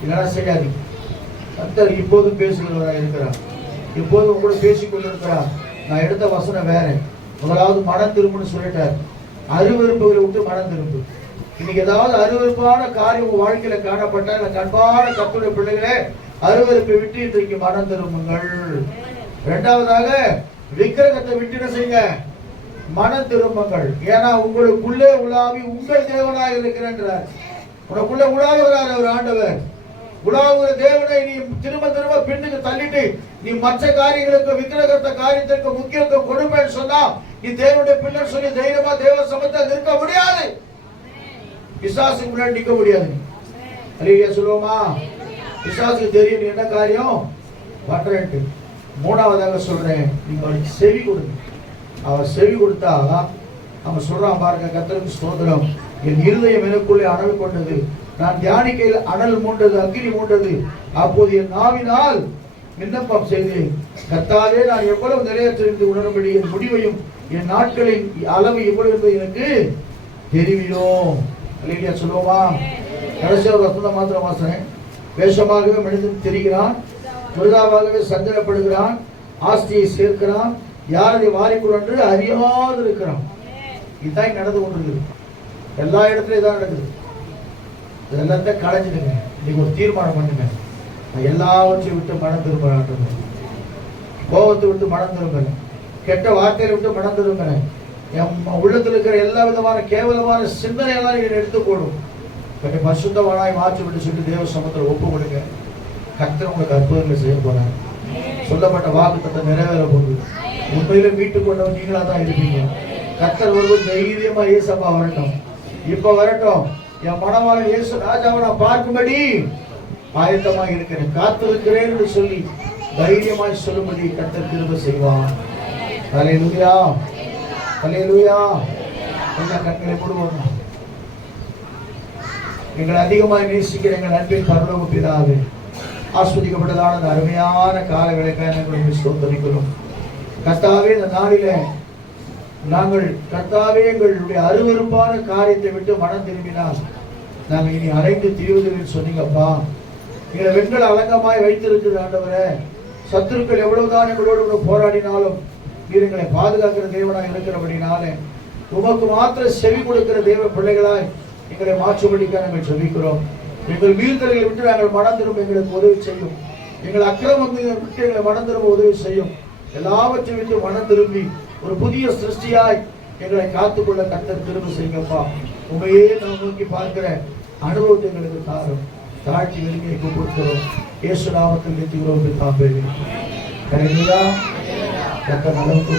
இல்லைன்னா செய்யாதீங்க. கர்த்தர் இப்போதும் பேசுகிறவராக இருக்கிறார், இப்போதும் உங்களோட பேசிக்கொண்டு இருக்கிறார். நான் எடுத்த வசனம் வேற. முதலாவது மனம் திரும்புன்னு சொல்லிட்டார். அருவருப்புகளை விட்டு மனம் திரும்பு. இன்னைக்கு ஏதாவது அருவருப்பான காரியம் உங்க வாழ்க்கையில காணப்பட்ட கண்பான கர்த்தருடைய பிள்ளைகளே, அருவருப்பை விட்டு இன்றைக்கு மனம் திரும்புங்கள். இரண்டாவதாக விக்கிரகத்தை விட்டு என்ன செய்யுங்க? மனம் திரும்புங்கள். ஏன்னா உங்களுக்குள்ளே உலாவி உங்கள் தேவனாக இருக்கிறார். உனக்குள்ள உலாவுகிறார் அவர் ஆண்டவர். உலாவுகிற தேவனை நீ திரும்ப திரும்ப பின்னுக்கு தள்ளிட்டு நீ மற்ற காரியங்களுக்கு, விக்கிரகத்தை காரியத்திற்கு முக்கியத்துவம் கொடுப்பேன்னு சொன்னா, நீ தேவனுடைய பிள்ளை சொல்லி தைரியமா தேவ சமூகத்தில் நிற்க முடியாது. பிசாசுக்கு முன்னாடி நிற்க முடியாது. அல்லேலூயா சொல்லுவோமா? பிசாசுக்கு தெரியும் நீ என்ன காரியம் பண்றேன்ட்டு. மூணாவதாக சொல்றேன், நீங்க அவருக்கு செவி கொடுங்க. அவர் செவி கொடுத்தா அவன் சொல்றான் பாருங்க, கர்த்தருக்கு ஸ்தோத்திரம், என் இருதயம் எனக்குள்ளே அனல் கொண்டது, நான் தியானிக்கையில் அனல் மூண்டது, அக்கினி மூண்டது. அப்போது என் நாவினால் விண்ணப்பம் செய்தேன், கர்த்தாவே நான் எவ்வளவு நிறைவேற்றி உணரும்படி என் முடிவையும் என் நாட்களின் அளவு எவ்வளவு என்பது எனக்கு தெரிவியும். அல்லேலூயா சொல்லுவோமா? கடைசி ஒரு வசனம் மாத்திரம் வாசனை. வேஷமாகவே மனிதன் தெரிகிறான், துரிதாவாகவே சந்தனப்படுகிறான், ஆஸ்தியை சேர்க்கிறான், யாரை வாரிக்கொண்டு அறியாது இருக்கிறான். இதுதான் நடந்து கொண்டிருக்குது. எல்லா இடத்துலயும் இதான் நடக்குது. எல்லாத்தையும் களைஞ்சிடுங்க. இன்னைக்கு ஒரு தீர்மானம் பண்ணுங்க, எல்லாவற்றையும் விட்டு மனம் திரும்ப. கோபத்தை விட்டு மனம் திரும்ப, கெட்ட வார்த்தையை விட்டு மனம் திரும்ப. என் உள்ளத்தில் இருக்கிற எல்லா விதமான கேவலமான சிந்தனையெல்லாம் நீங்க எடுத்துக்கொள்ளும். கொஞ்சம் பரிசுத்தவானாய் மாற்றி விட்டு சொல்லி தேவ சமூகத்தில் ஒப்பு கொடுங்க. கர்த்தர் உங்களுக்கு அற்புதங்களை செய்ய போறாங்க. சொல்லப்பட்ட வாக்குத்தத்தை நிறைவேற போகுது. உண்மையில மீட்டு கொண்டவன் நீங்களா தான் இருப்பீங்க. கர்த்தர் ஒருவர் தைரியமா இயேசப்பா வரட்டும், இப்ப வரட்டும், என் மனவாளன் இயேசு ராஜாவை நான் பார்க்கும்படி ஆயத்தமாக இருக்கிறேன், காத்திருக்கிறேன் என்று சொல்லி தைரியமாய் சொல்லும்படி கர்த்தர் திரும்ப செய்வான். அல்லேலூயா, அல்லேலூயா. கொஞ்சம் கண்களை மூடுவோம். எங்களை அதிகமாக நேசிக்கிற எங்கள் அன்பின் பரலோக பிதாவே, ஆஸ்வதிக்கப்பட்டதான அந்த அருமையான கால விளக்காக ஸ்தோத்திரிக்கிறோம். கர்த்தாவே, இந்த நாளில நாங்கள் கர்த்தாவே எங்களுடைய அருவருப்பான காரியத்தை விட்டு மனம் திரும்பினால் நாங்கள் இனி அலைந்து தீர்வுகள் சொன்னீங்கப்பா. எங்களை வெண்கள் அலங்கமாய் வைத்திருக்கிறது ஆண்டவரே. சத்துருக்கள் எவ்வளவுதான் எங்களோடு போராடினாலும் நீர் எங்களை பாதுகாக்கிற தேவனாய் இருக்கிறபடினாலே உமக்கு மாத்திர செவி கொடுக்கிற தேவ பிள்ளைகளாய் எங்களை மாற்றுபடிக்க நாங்கள் ஜெபிக்கிறோம். எங்கள் வீழ்தலை விட்டு நாங்கள் மனம் திரும்ப எங்களுக்கு உதவி செய்யும். எங்கள் அக்கிரமங்களை விட்டு எங்களை மனம் திரும்ப உதவி செய்யும். எல்லாவற்றையும் விட்டு மனம் திரும்பி ஒரு புதிய சிருஷ்டியாய் எங்களை காத்துக்கொள்ள கர்த்தர் திரும்ப செய்யுங்கப்பா. உண்மையே நாம் நோக்கி பார்க்கிற அனுபவத்தை எங்களுக்கு தாரும். தாழ்ச்சி வெளியே கூப்பிடுகிறோம். இயேசு நாமத்தில் நிறுத்துகிறோம். ஹல்லேலூயா. கர்த்தர் நல்லவர்.